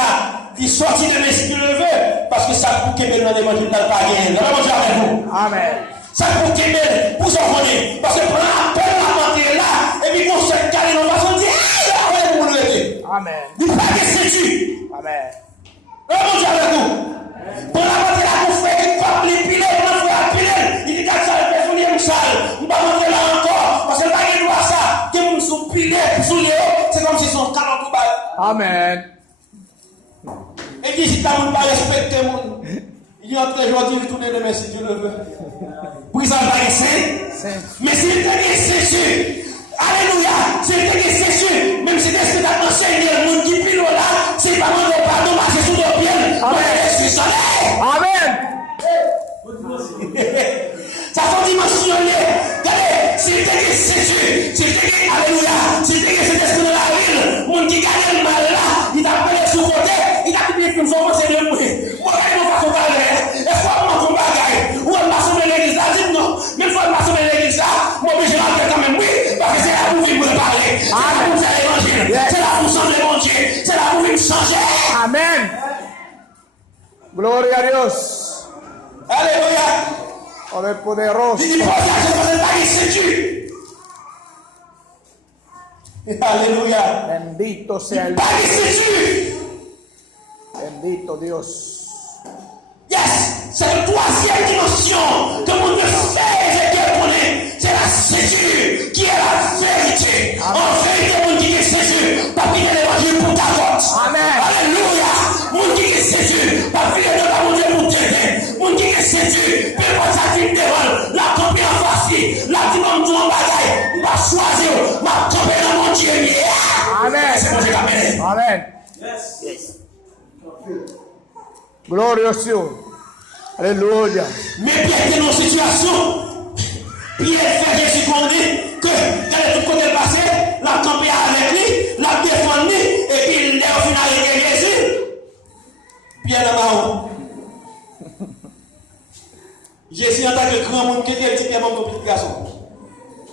ils sortent de l'esprit levé parce que ça pour qu'il dans l'évangile n'a pas gagné. Bon, avec vous. Amen. Ça pour qu'il pour s'en connaître. Parce que prend la peine à rentrer là, et puis on se calme dans la façon de dire, ah, vous le Amen. il pas de ceinture. Amen. Bon, avec vous. Pour la montée là, vous faites une fois les pilets, on va piler. Il dit que ça le fait soulier une salle. On va monter là encore. Parce que pas qu'il voit ça. Que vous sous pilés, souliers, c'est comme si son canon tout bas. Amen. Et puis si tu n'as pas respecté le monde, il y a entre aujourd'hui, il tourne demain si Dieu le veut. Pour ça, va laisser. Mais s'il te dit c'est sûr. Alléluia. S'il te dit c'est sûr. Même si l'esprit t'a enseigné le monde qui pile là, c'est pas mon pardon, marcher sous nos pieds. Amen. Ça fait dimensionner. Regardez, s'il te dit c'est sûr. S'il te dit alléluia. S'il te dit cet esprit de la ville, le monde qui gagne le mal là, il t'a appelé sous côté, il t'a dit que nous sommes c'est de mourir. Moi, je ne vais pas combattre. Est-ce qu'on va combattre? Ou on va sauver l'église là? Dites-nous. Même fois on va sauver l'église là, moi, je vais rentrer quand même, oui, parce que c'est là pour vivre pour parler. C'est là pour faire l'évangile. C'est là pour changer mon Dieu. C'est là pour vivre changer. Amen. Gloria a Dios. Alléluia. Por el poderoso. Il dit, pas de ceinture. Alléluia. Bendito sea el Pas de ceinture. bendito Dios. Yes, c'est la troisième dimension que mon Dieu fait et connaît. C'est la ceinture qui est la vérité. En vérité, mon Dieu est ceinture. Pas prier l'évangile pour ta faute. Amen. Alléluia. Mon Dieu est ceinture. Pas prier de la mon Dieu pour t'aider. Mon Dieu est ceinture. Peu importe sa vie de la camper en face. La dimension en bagaille. Il va choisir. Ma camper dans mon Dieu. Amen. C'est mon Dieu qui a bien. Amen. Yes. Glorioso. Alléluia. Mais Pierre était dans une situation. Pierre fait Jésus qu'on dit que, quand tout côté passé, la campé avec lui, la défendu, et Et puis, là, au final, il y a Jésus. Pierre dans Mahou. Jésus, en tant que grand monde, qui était le petit mon complication.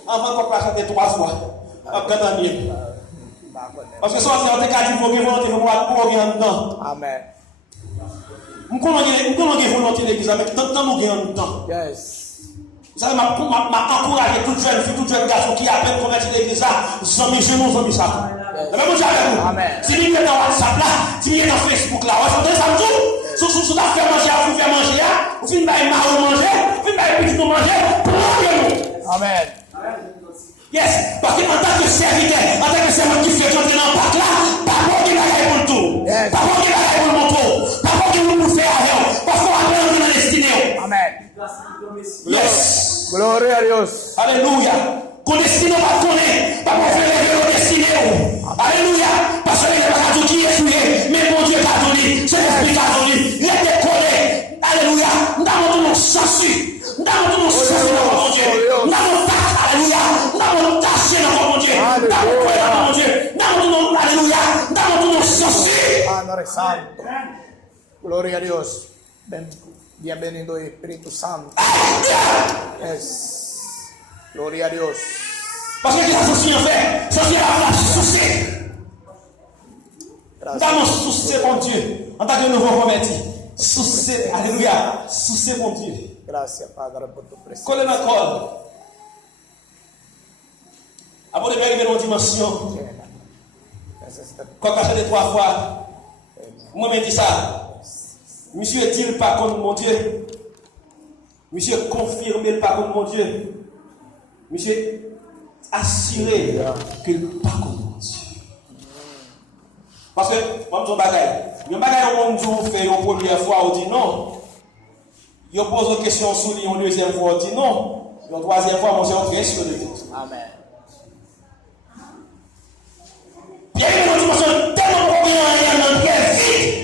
Avant qu'on passe chanter 3 fois. Après, bien. Parce que soit c'est un cas de volonté, pour gagner dedans. Amen. Nous connaissons volonté de l'église, mais tant nous gagnons dedans. Yes. Vous savez, m'a encouragé toute jeune fille, toute jeune garçon qui a peine converti l'église, zami genou, zami ça. Mais mon Dieu, Amen. si vous êtes dans WhatsApp là, si vous êtes dans Facebook là, vous entendez ça me dit? Si vous avez fait manger, vous faites manger, vous finissez par manger, vous finissez par petit manger, pour Amen. yes, parce qu'en tant que serviteur, en tant que servant qui fait entrer dans le parc là, pas bon qui va pour le tout. Yes. Pas bon qui va pour le moto. Pas bon qui vous faire avec. Parce qu'on va prendre dans la destinée. Amen. Yes. Gloria a Dios. Alléluia. Qu'on destine pas connaître. Pas qu'on fait lever nos destinées. Alléluia. Parce que les gens qui est souillé, mais mon Dieu t'a donné. C'est l'esprit t'a donné. Il est décollé. Alléluia. Nous avons tout sensu. Nous avons tout sensu dans mon Dieu. Nous avons alléluia. Nous avons taché dans mon Dieu. Nous avons collé dans mon Dieu. Nous avons alléluia. Nous avons tout sensu. Padre Santo. Gloria a Dios. Bienvenido Espíritu Santo. Yes. Gloria a Dios. Parce que la souci en fait, ça c'est la souci. Nous avons souci mon Dieu. En tant que nouveau converti. Souci, alléluia. Souci mon Dieu. Gracias, Padre, por tu presencia. Collez ma colle. Avant de arriver dans une dimension, quand on a fait 3 fois, moi me dit ça. Monsieur est-il pas contre mon Dieu? Monsieur confirmé pas contre mon Dieu? Monsieur assuré que pas contre mon Dieu. Parce que, moi je dis un bagage. Un bagage où on fait une première fois, on dit non. Il pose une question sur lui une deuxième fois, on dit non. Une troisième fois, on dit on fait sur le texte. Amen. Puis il y a une dimension tellement profonde très vite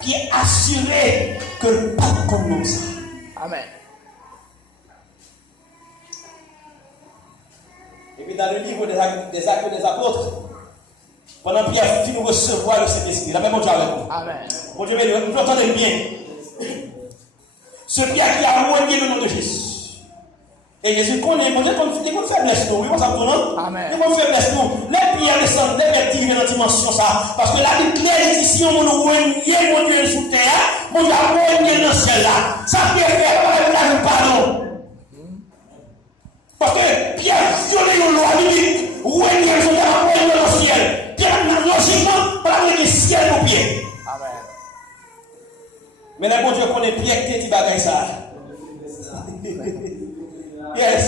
qui est assuré que pas comme nous ça. Amen. Et puis dans le livre des actes des apôtres, pendant Pierre finit de recevoir le Saint-Esprit, la même Dieu avec nous. Amen. Mon Dieu, nous entendons bien. Ce Pierre qui a moigné le nom de Jésus. Et Jésus connaît, mon Dieu, qu'on fait faiblesse nous. Oui, on s'en tourne. Amen. On fait faiblesse nous. Les pierres descendent, les bêtes qui viennent dans la dimension ça. Parce que la Bible claire dit si on nous moigné, mon Dieu, sous terre, mon Dieu a moigné dans le ciel là. Ça Pierre fait, on va pardon. Parce que Pierre violé une loi biblique. Moigné, son terre a moigné dans le ciel. Pierre, logiquement, on a mis le ciel au pied. Amen. Mais là, mon Dieu connaît Pierre qui dit bagaille ça. Yes.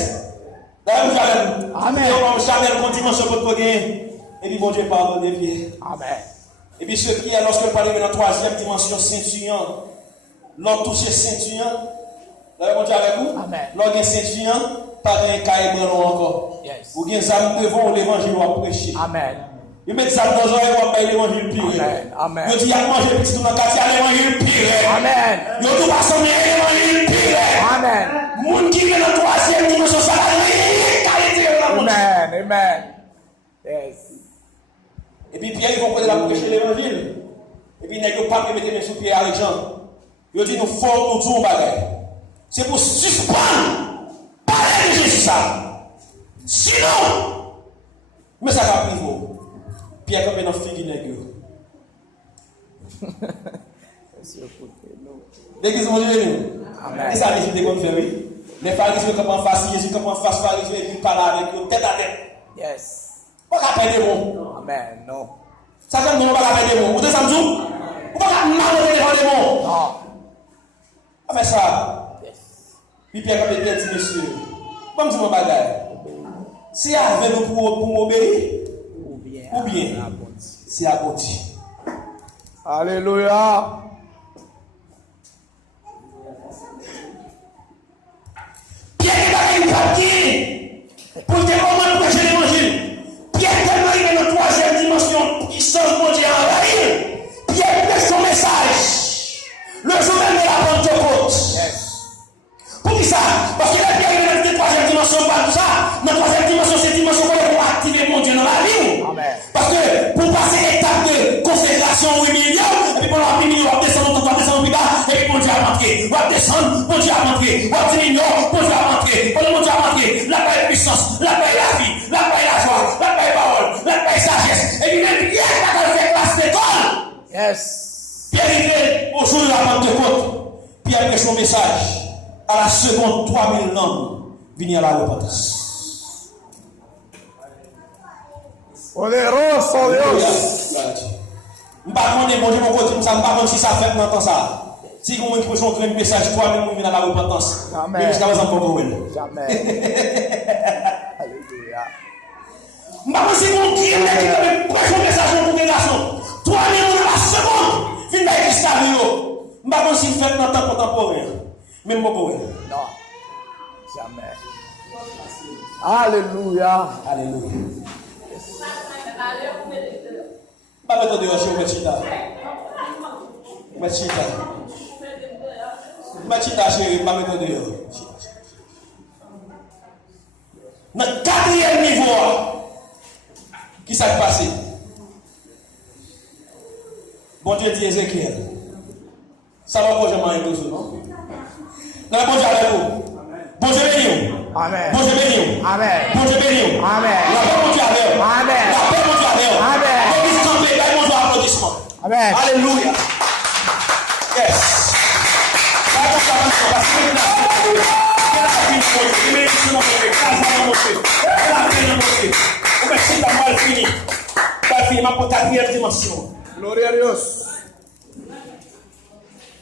Là, vous savez, Amen. on savait le dimension pour le gagner. Et puis, bon Dieu, pardonne les pieds. Amen. Et puis, ce Pierre, lorsque vous parlez de la 3e dimension, ceinture, l'on touche ceinture, là, bon Dieu, avec vous, Amen. l'on gagne ceinture, pas un cas et encore. Yes. Vous gagnez âme devant l'évangile ou prêcher. Amen. Ils mettent ça dans un et on paye l'évangile pire. Amen. Amen. Ils disent, il y a mangé petit tout dans le quartier, l'évangile pire. Amen. Ils ont tout passé, l'évangile pire. Amen. Moun qui vient dans la 3e dimension, ça va qualité de la Amen. Amen. Yes. Et puis Pierre, ils vont poser la prêcher l'évangile. Et puis, ils n'ont pas mettre mes sous pieds avec Jean. Ils disent, nous faut nous tout bagaille. C'est pour suspendre. Parler de Jésus ça. Sinon, mais ça va priver. Pierre, comme un fille qui n'est l'église mon Dieu, Amen. et ça, les Jésus comme faire, oui. Les pharisiens comme en face, Jésus comme en face, pharisiens, et puis parler avec eux, tête à tête. Yes. Pas qu'à perdre des mots. Amen. No. Ça fait que nous pas qu'à perdre des mots. Vous êtes samedi? Vous pas qu'à mal devant des mots. No. Ah, mais ça. Yes. Puis Pierre, comme il dit, monsieur, comme dit mon bagage, c'est avec nous pour m'obéir, ou bien, c'est à côté. Alléluia. Pierre est une papier pour te comment prêcher l'évangile. Pierre tellement il est dans la 3e dimension qui change mon Dieu en envahir. Pierre prêche son message. Le jour même de la Pentecôte. Yes. Pour qui ça? Parce que la Pierre est dans la 3e dimension, pas tout ça. Dans la 3e dimension, c'est une dimension pour activer mon Dieu dans la vie. Amen. Parce que pour la paix la vie, la paix la joie, la paix parole, la paix sagesse. Et puis même Pierre qui a fait classe d'école. Yes. Pierre arrivé au jour de la Pentecôte. Pierre fait son message. À la seconde, 3000 langues viennent à la repentance. Poderoso Dios. Je ne sais pas si ça fait dans ça. Si vous avez un message, 3000 langues viennent à la repentance. Amen. Mais jusqu'à présent, pas vous. Jamais. Alléluia. Je ne sais pas si vous avez un message pour une congrégation. 3000 langues à la seconde viennent à l'église. Je ne sais pas si vous faites dans le temps contemporain. Même pas pour elle. Non. Jamais. Alléluia. Alléluia. Pas mettre dehors chez Machita. Machita chérie, pas mettre dehors. Dans le quatrième niveau, qui s'est passé? Bon Dieu dit Ézéchiel. Ça va pas jamais être tout, non? Non, bon Dieu avec vous. Bon Dieu béni. Amen. Bon Dieu béni. Amen. Bon Dieu béni. Amen. La paix mon Dieu avec vous. Amen. La paix mon Dieu avec vous. Amen. L'église campée, là, mon Dieu applaudissement. Amen. Alléluia. Yes. Ça va parce que maintenant, Gloria a Dios.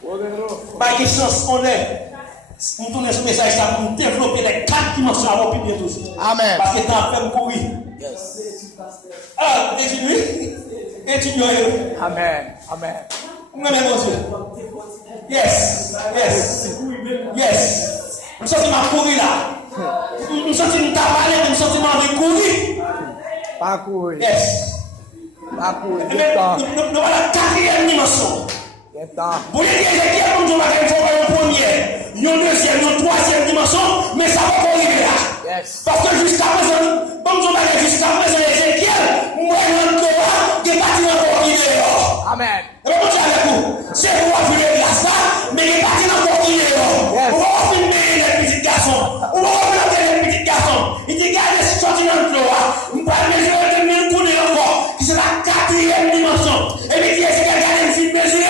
Poderoso. Par essence, on est. Nous tournons ce message ça pour développer les 4 dimensions avant plus bientôt. Amen. Parce que tu as fait courir. Yes. Ah, étudiez. Amen. Amen. Mon Dieu. Yes. Yes. Yes. Nous sommes à courir là. Nous sommes à parler, nous sommes à courir. Pas courir. Yes. Pas courir. Nous avons la 4e dimension. Vous voulez dire Ézéchiel, comme je m'appelle, il faut une première, une deuxième, une troisième dimension, mais ça va pas arriver là. Yes. Parce que jusqu'à présent, comme je m'appelle, jusqu'à présent, Ézéchiel, moi, je ne peux pas, des bâtiments pour arriver là. Amen. Et bien, je avec vous, c'est pour appuyer la ça, mais les bâtiments pour arriver là. Yes. On va filmer les petits garçons, on va planter les petits garçons. Il dit, regardez ce continent là, on va mesurer de 1000 tournées encore, qui c'est la 4e dimension. Et puis, Ézéchiel, regardez une petite mesure.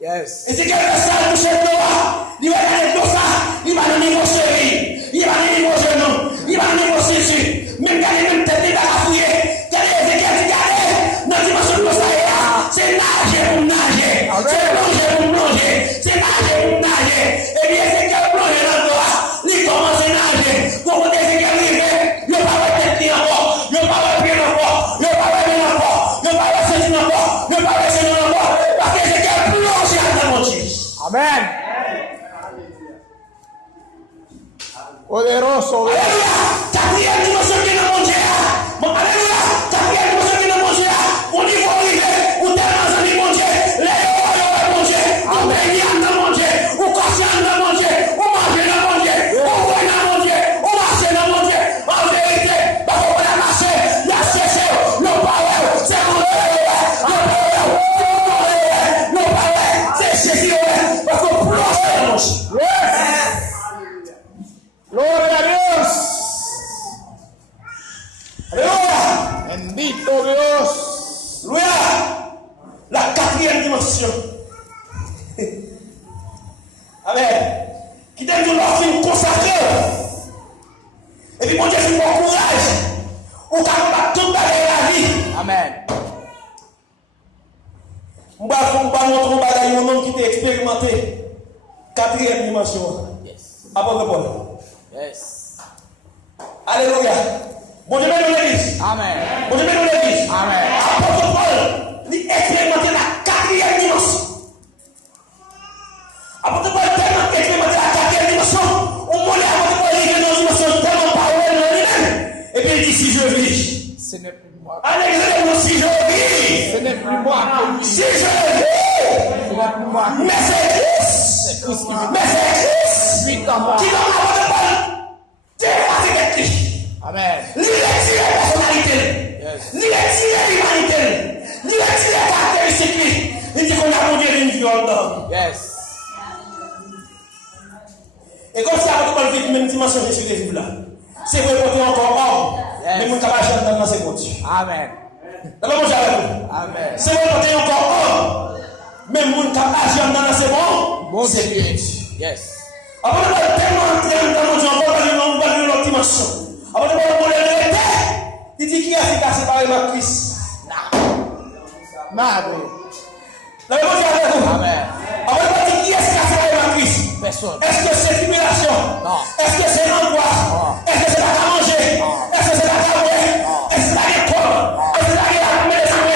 Yes. Et c'est quelque chose pour cette loi. Il va aller dans ça. Il va nous négocier. Il va nous négocier nous. Il va nous négocier ici. Même quand il même tête, il va la fouiller. Regardez, regardez. Dans la dimension de ça, c'est nager pour nager. C'est plonger pour plonger. C'est nager pour nager. Et bien, c'est qu'elle plonge dans le droit. Il commence à nager. Pour vous dire qu'il arrive, il va pas tête encore. Il va pas pied encore. Il va pas bien encore. Il va pas sentir encore. Il va pas sentir encore. Parce que c'est qu'elle plonge dans le monde. Amen. Poderoso Dios. Alléluia. 4e dimension qui est dans mon Dieu. Bon, alléluia. 4e dimension qui est dans mon Dieu. Au niveau privé, ou tellement amis mon Dieu. Les rois mon Dieu. Ou bénis dans mon Dieu. Ou cassez dans mon Dieu. Ou mangez dans mon Dieu. Ou voyez dans mon Dieu. Ou marchez dans mon Dieu. En vérité, parce qu'on a marché, la cessé, le power, c'est mon Dieu. Le power, c'est Jésus. Parce qu'on plonge dans mon Dieu. Gloria a Dios. Alléluia. Bendito Dios. Alléluia. La 4e dimension. Amen. Qui donne de l'offre consacrée. Et puis, mon Dieu, c'est mon courage. On va combattre toute la vie. Amen. On va montrer un homme qui t'a expérimenté. 4e dimension. Yes. Apôtre Paul. Yes. Alléluia. Bon Dieu, bénis l'église. Amen. Bon Dieu, bénis l'église. Amen. Apôtre Paul, il expérimenté la 4e dimension. Apôtre Paul, tellement expérimenté la 4e dimension, on m'a dit apôtre Paul, il est dans une dimension tellement pas ouée dans lui-même. Et puis il dit, si je vis. Ce n'est plus moi. Alléluia, si je vis. Ce n'est plus moi que Si vis. je vis. Ce n'est plus moi. Mais c'est Christ. C'est Christ qui Mais c'est Christ. vit en moi. Qui donne l'apôtre Paul. Dépassé avec lui. Amen. Lui retire la personnalité. Yes. Lui retire l'humanité. Lui retire la caractéristique. Il dit qu'on a conduit une vie en homme. Yes. Et comme ça, on va vivre même dimension de ce que là. C'est vrai porter encore homme. Mais mon capable de dans ses comptes. Amen. Amen. C'est vrai porter encore homme. Mais mon capable dans ses comptes. Bon C'est Dieu. Dieu. Yes. Avant de tellement entrer dans mon Dieu, on va dans l'autre dimension. Avant de le il dit qui a fait séparer ma Christ. Nada. La Bible dit avec vous. Amen. Avant de dire qui est-ce qui a séparé ma Christ. Personne. Est-ce que c'est tribulation? Non. Est-ce que c'est l'angoisse? Non. Est-ce que c'est la manger? Non. Est-ce que c'est la carouette? Est-ce que c'est la l'école? Est-ce que c'est la médecine?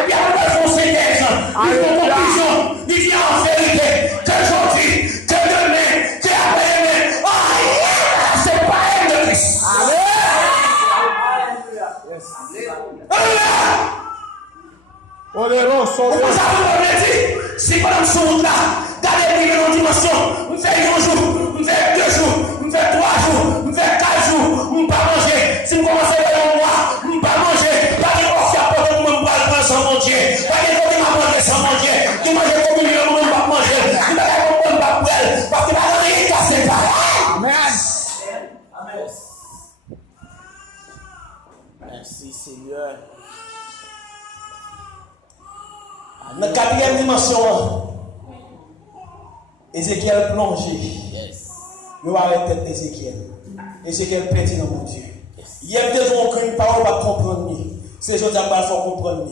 Et bien, on va foncer des gens. Ils font conclusion. Ils disent en vérité qu'aujourd'hui, que demain, qu'après-demain, c'est pas elle de Christ. Amen. Vous avez si pendant ce monde-là, d'aller vivre dans une dimension, vous faites un jour, vous faites 2 jours, vous faites 3 jours, vous faites 4 jours, vous ne pas manger. Si vous commencez à faire un mois, vous ne pas manger. Pas de quoi faire pour que vous ne pas sans manger. Pas de quoi vous manger sans manger. Vous mangez comme vous ne pas manger. Vous n'avez pas de pas pour elle. Parce que la rien qui a séparé. Amen. Amen. Merci Seigneur. Dans la 4e dimension, Ézéchiel plongé. Yes. Nous arrêtons Ézéchiel. Ézéchiel petit dans mon Dieu. Il y a des gens qui ne parlent pas comprendre. Ces gens qui ne pas comprendre.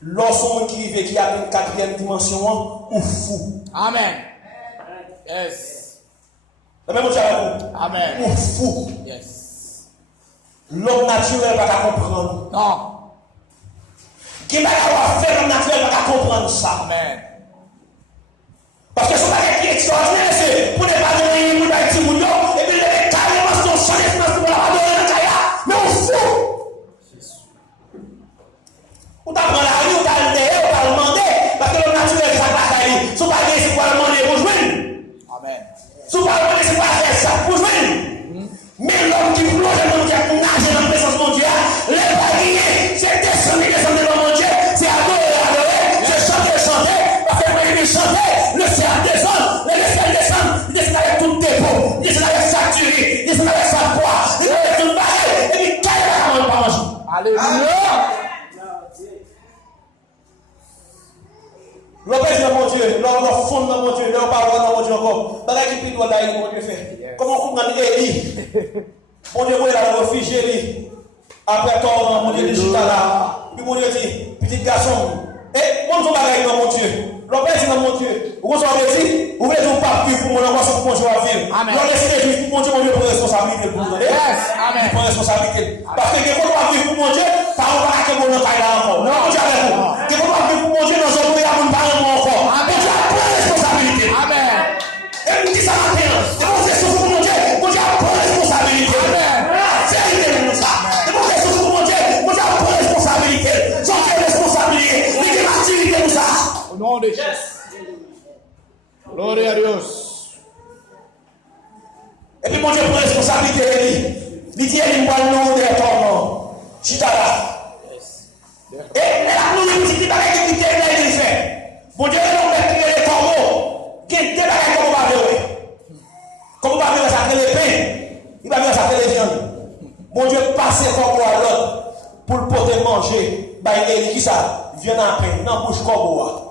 Lorsqu'on qui a une 4e dimension, ou fou. Amen. Yes. La même chose avec vous. Amen. Ou fou. Yes. L'homme naturel ne va pas comprendre. Non. Qui va avoir fait l'homme naturel ne va pas comprendre ça. Amen. Parce que ce n'est pas extraordinaire, c'est pour ne pas donner une bouteille de Timounio, et puis il est carrément son champ d'espérance pour la donner dans le caïa. Mais on fout. On t'apprend la rue, on t'a le on t'a demandé, parce que l'homme naturel, ça va faire. Si on va dire, c'est quoi le demander pour jouer. Amen. Si on va demander, c'est quoi faire ça pour jouer. Mais l'homme qui plonge dans le Dieu, pour nager dans la présence de mon Dieu, les baguilles, c'est descendre devant mon Dieu, c'est adorer, c'est chanter, parce que quand il chanter, le ciel descend, le ciel descend, il descend avec tout le dépôt, il descend avec sa tuerie, il descend avec sa poids, il descend avec tout le bagage, et puis quand il va pas manger. Alléluia. L'obéissance de mon Dieu, l'homme fond de mon Dieu, l'homme parole de mon Dieu encore. Bagage qui doit d'aller, mon Dieu fait. Comment on comprend Élie? Mon Dieu, il a réfugié lui. Après torrent, mon Dieu, de chita là. Puis mon Dieu dit, petit garçon, et mon Dieu, bagage dans mon Dieu. L'obéissance de mon Dieu. Vous avez dit, vous voulez vous pas pour mon enfant, pour mon Dieu à vivre. L'on laisse les pour mon Dieu, pour responsabilité pour vous. Yes. Amen. Pour responsabilité. Parce que quelqu'un doit vivre pour mon Dieu, par rapport à quelqu'un qui est là encore. Non, mon Dieu, avec vous. Quelqu'un doit vivre pour mon Dieu dans un pays à mon parent encore. Mon Dieu a pris responsabilité. Amen. Et vous dites ça maintenant. Et vous dites souffre pour mon Dieu a pris responsabilité. Amen. C'est l'idée de ça. Et vous dites souffre pour mon Dieu a pris responsabilité. J'en ai responsabilité. Il dit l'activité pour ça. Au nom de Jésus. Gloria a Dios. Et puis mon Dieu prend responsabilité. Il dit, il va nous des torrents. Chita là. Et la nous dit, il va nous dire, il fait. Mon Dieu, il va mettre les corbeaux. Qui est débarqué comme on va faire. Comme on va faire ça, les pains. Il va faire ça, les viandes. Mon Dieu, passe les corbeaux à l'autre. Pour le porter manger. Il dit ça. Il vient dans la pain. Dans la bouche corbeau.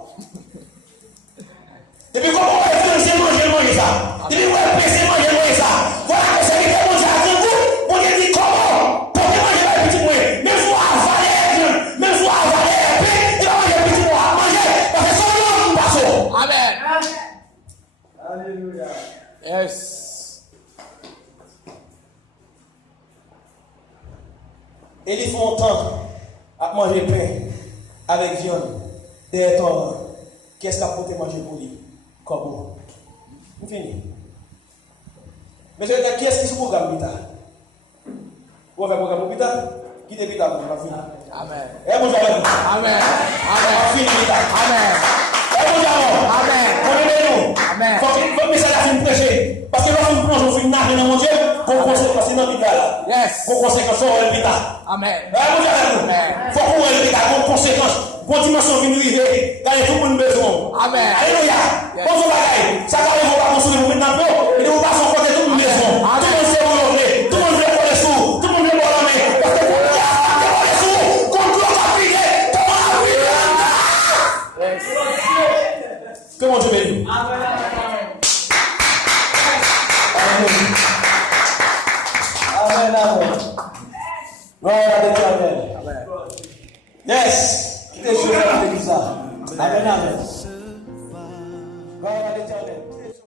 Et puis, comment on va faire, c'est manger ça. Et puis, on va faire, c'est manger ça. Voilà que c'est que mon Dieu a fait vous. Mon Dieu dit comment? Pour que manger le petit moyen. Mais il faut avaler, mais il faut avaler la paix. Il va manger le petit moyen. Manger. Parce que son nom, nous passons. Amen. Alléluia. Yes. Et ils font temps à manger pain avec viande, des torrents. Qu'est-ce qu'a porté manger pour lui? Corbeau. On finit. Mais qui est-ce qui se programme Pita? Vous avez un programme Pita? Qui est Pita? On va finir. Amen. Et vous avez. Amen. On va finir Pita. Amen. Et vous avez. Amen. Prenez-nous. Amen. Faut que votre message a fini prêcher. Parce que lorsque vous plongez, vous finissez dans mon Dieu, qu'on conséquence, c'est dans Pita là. Yes. Qu'on conséquence, on va Pita. Amen. Et vous avez. Amen. Faut qu'on va Pita, qu'on conséquence. Bonne dimension vient arriver, car il y a tout le monde besoin. Amen. Alléluia. Bonjour bagaille. Ça va arriver, on va construire le maintenant. Et nous passons côté tout le monde besoin. Tout le monde sait où on est. Tout le monde veut pour les sous. Amen, amen. Gloire à l'Éternel. Yes. Quittez le chemin de l'église. Amen, amen. Gloire à l'Éternel.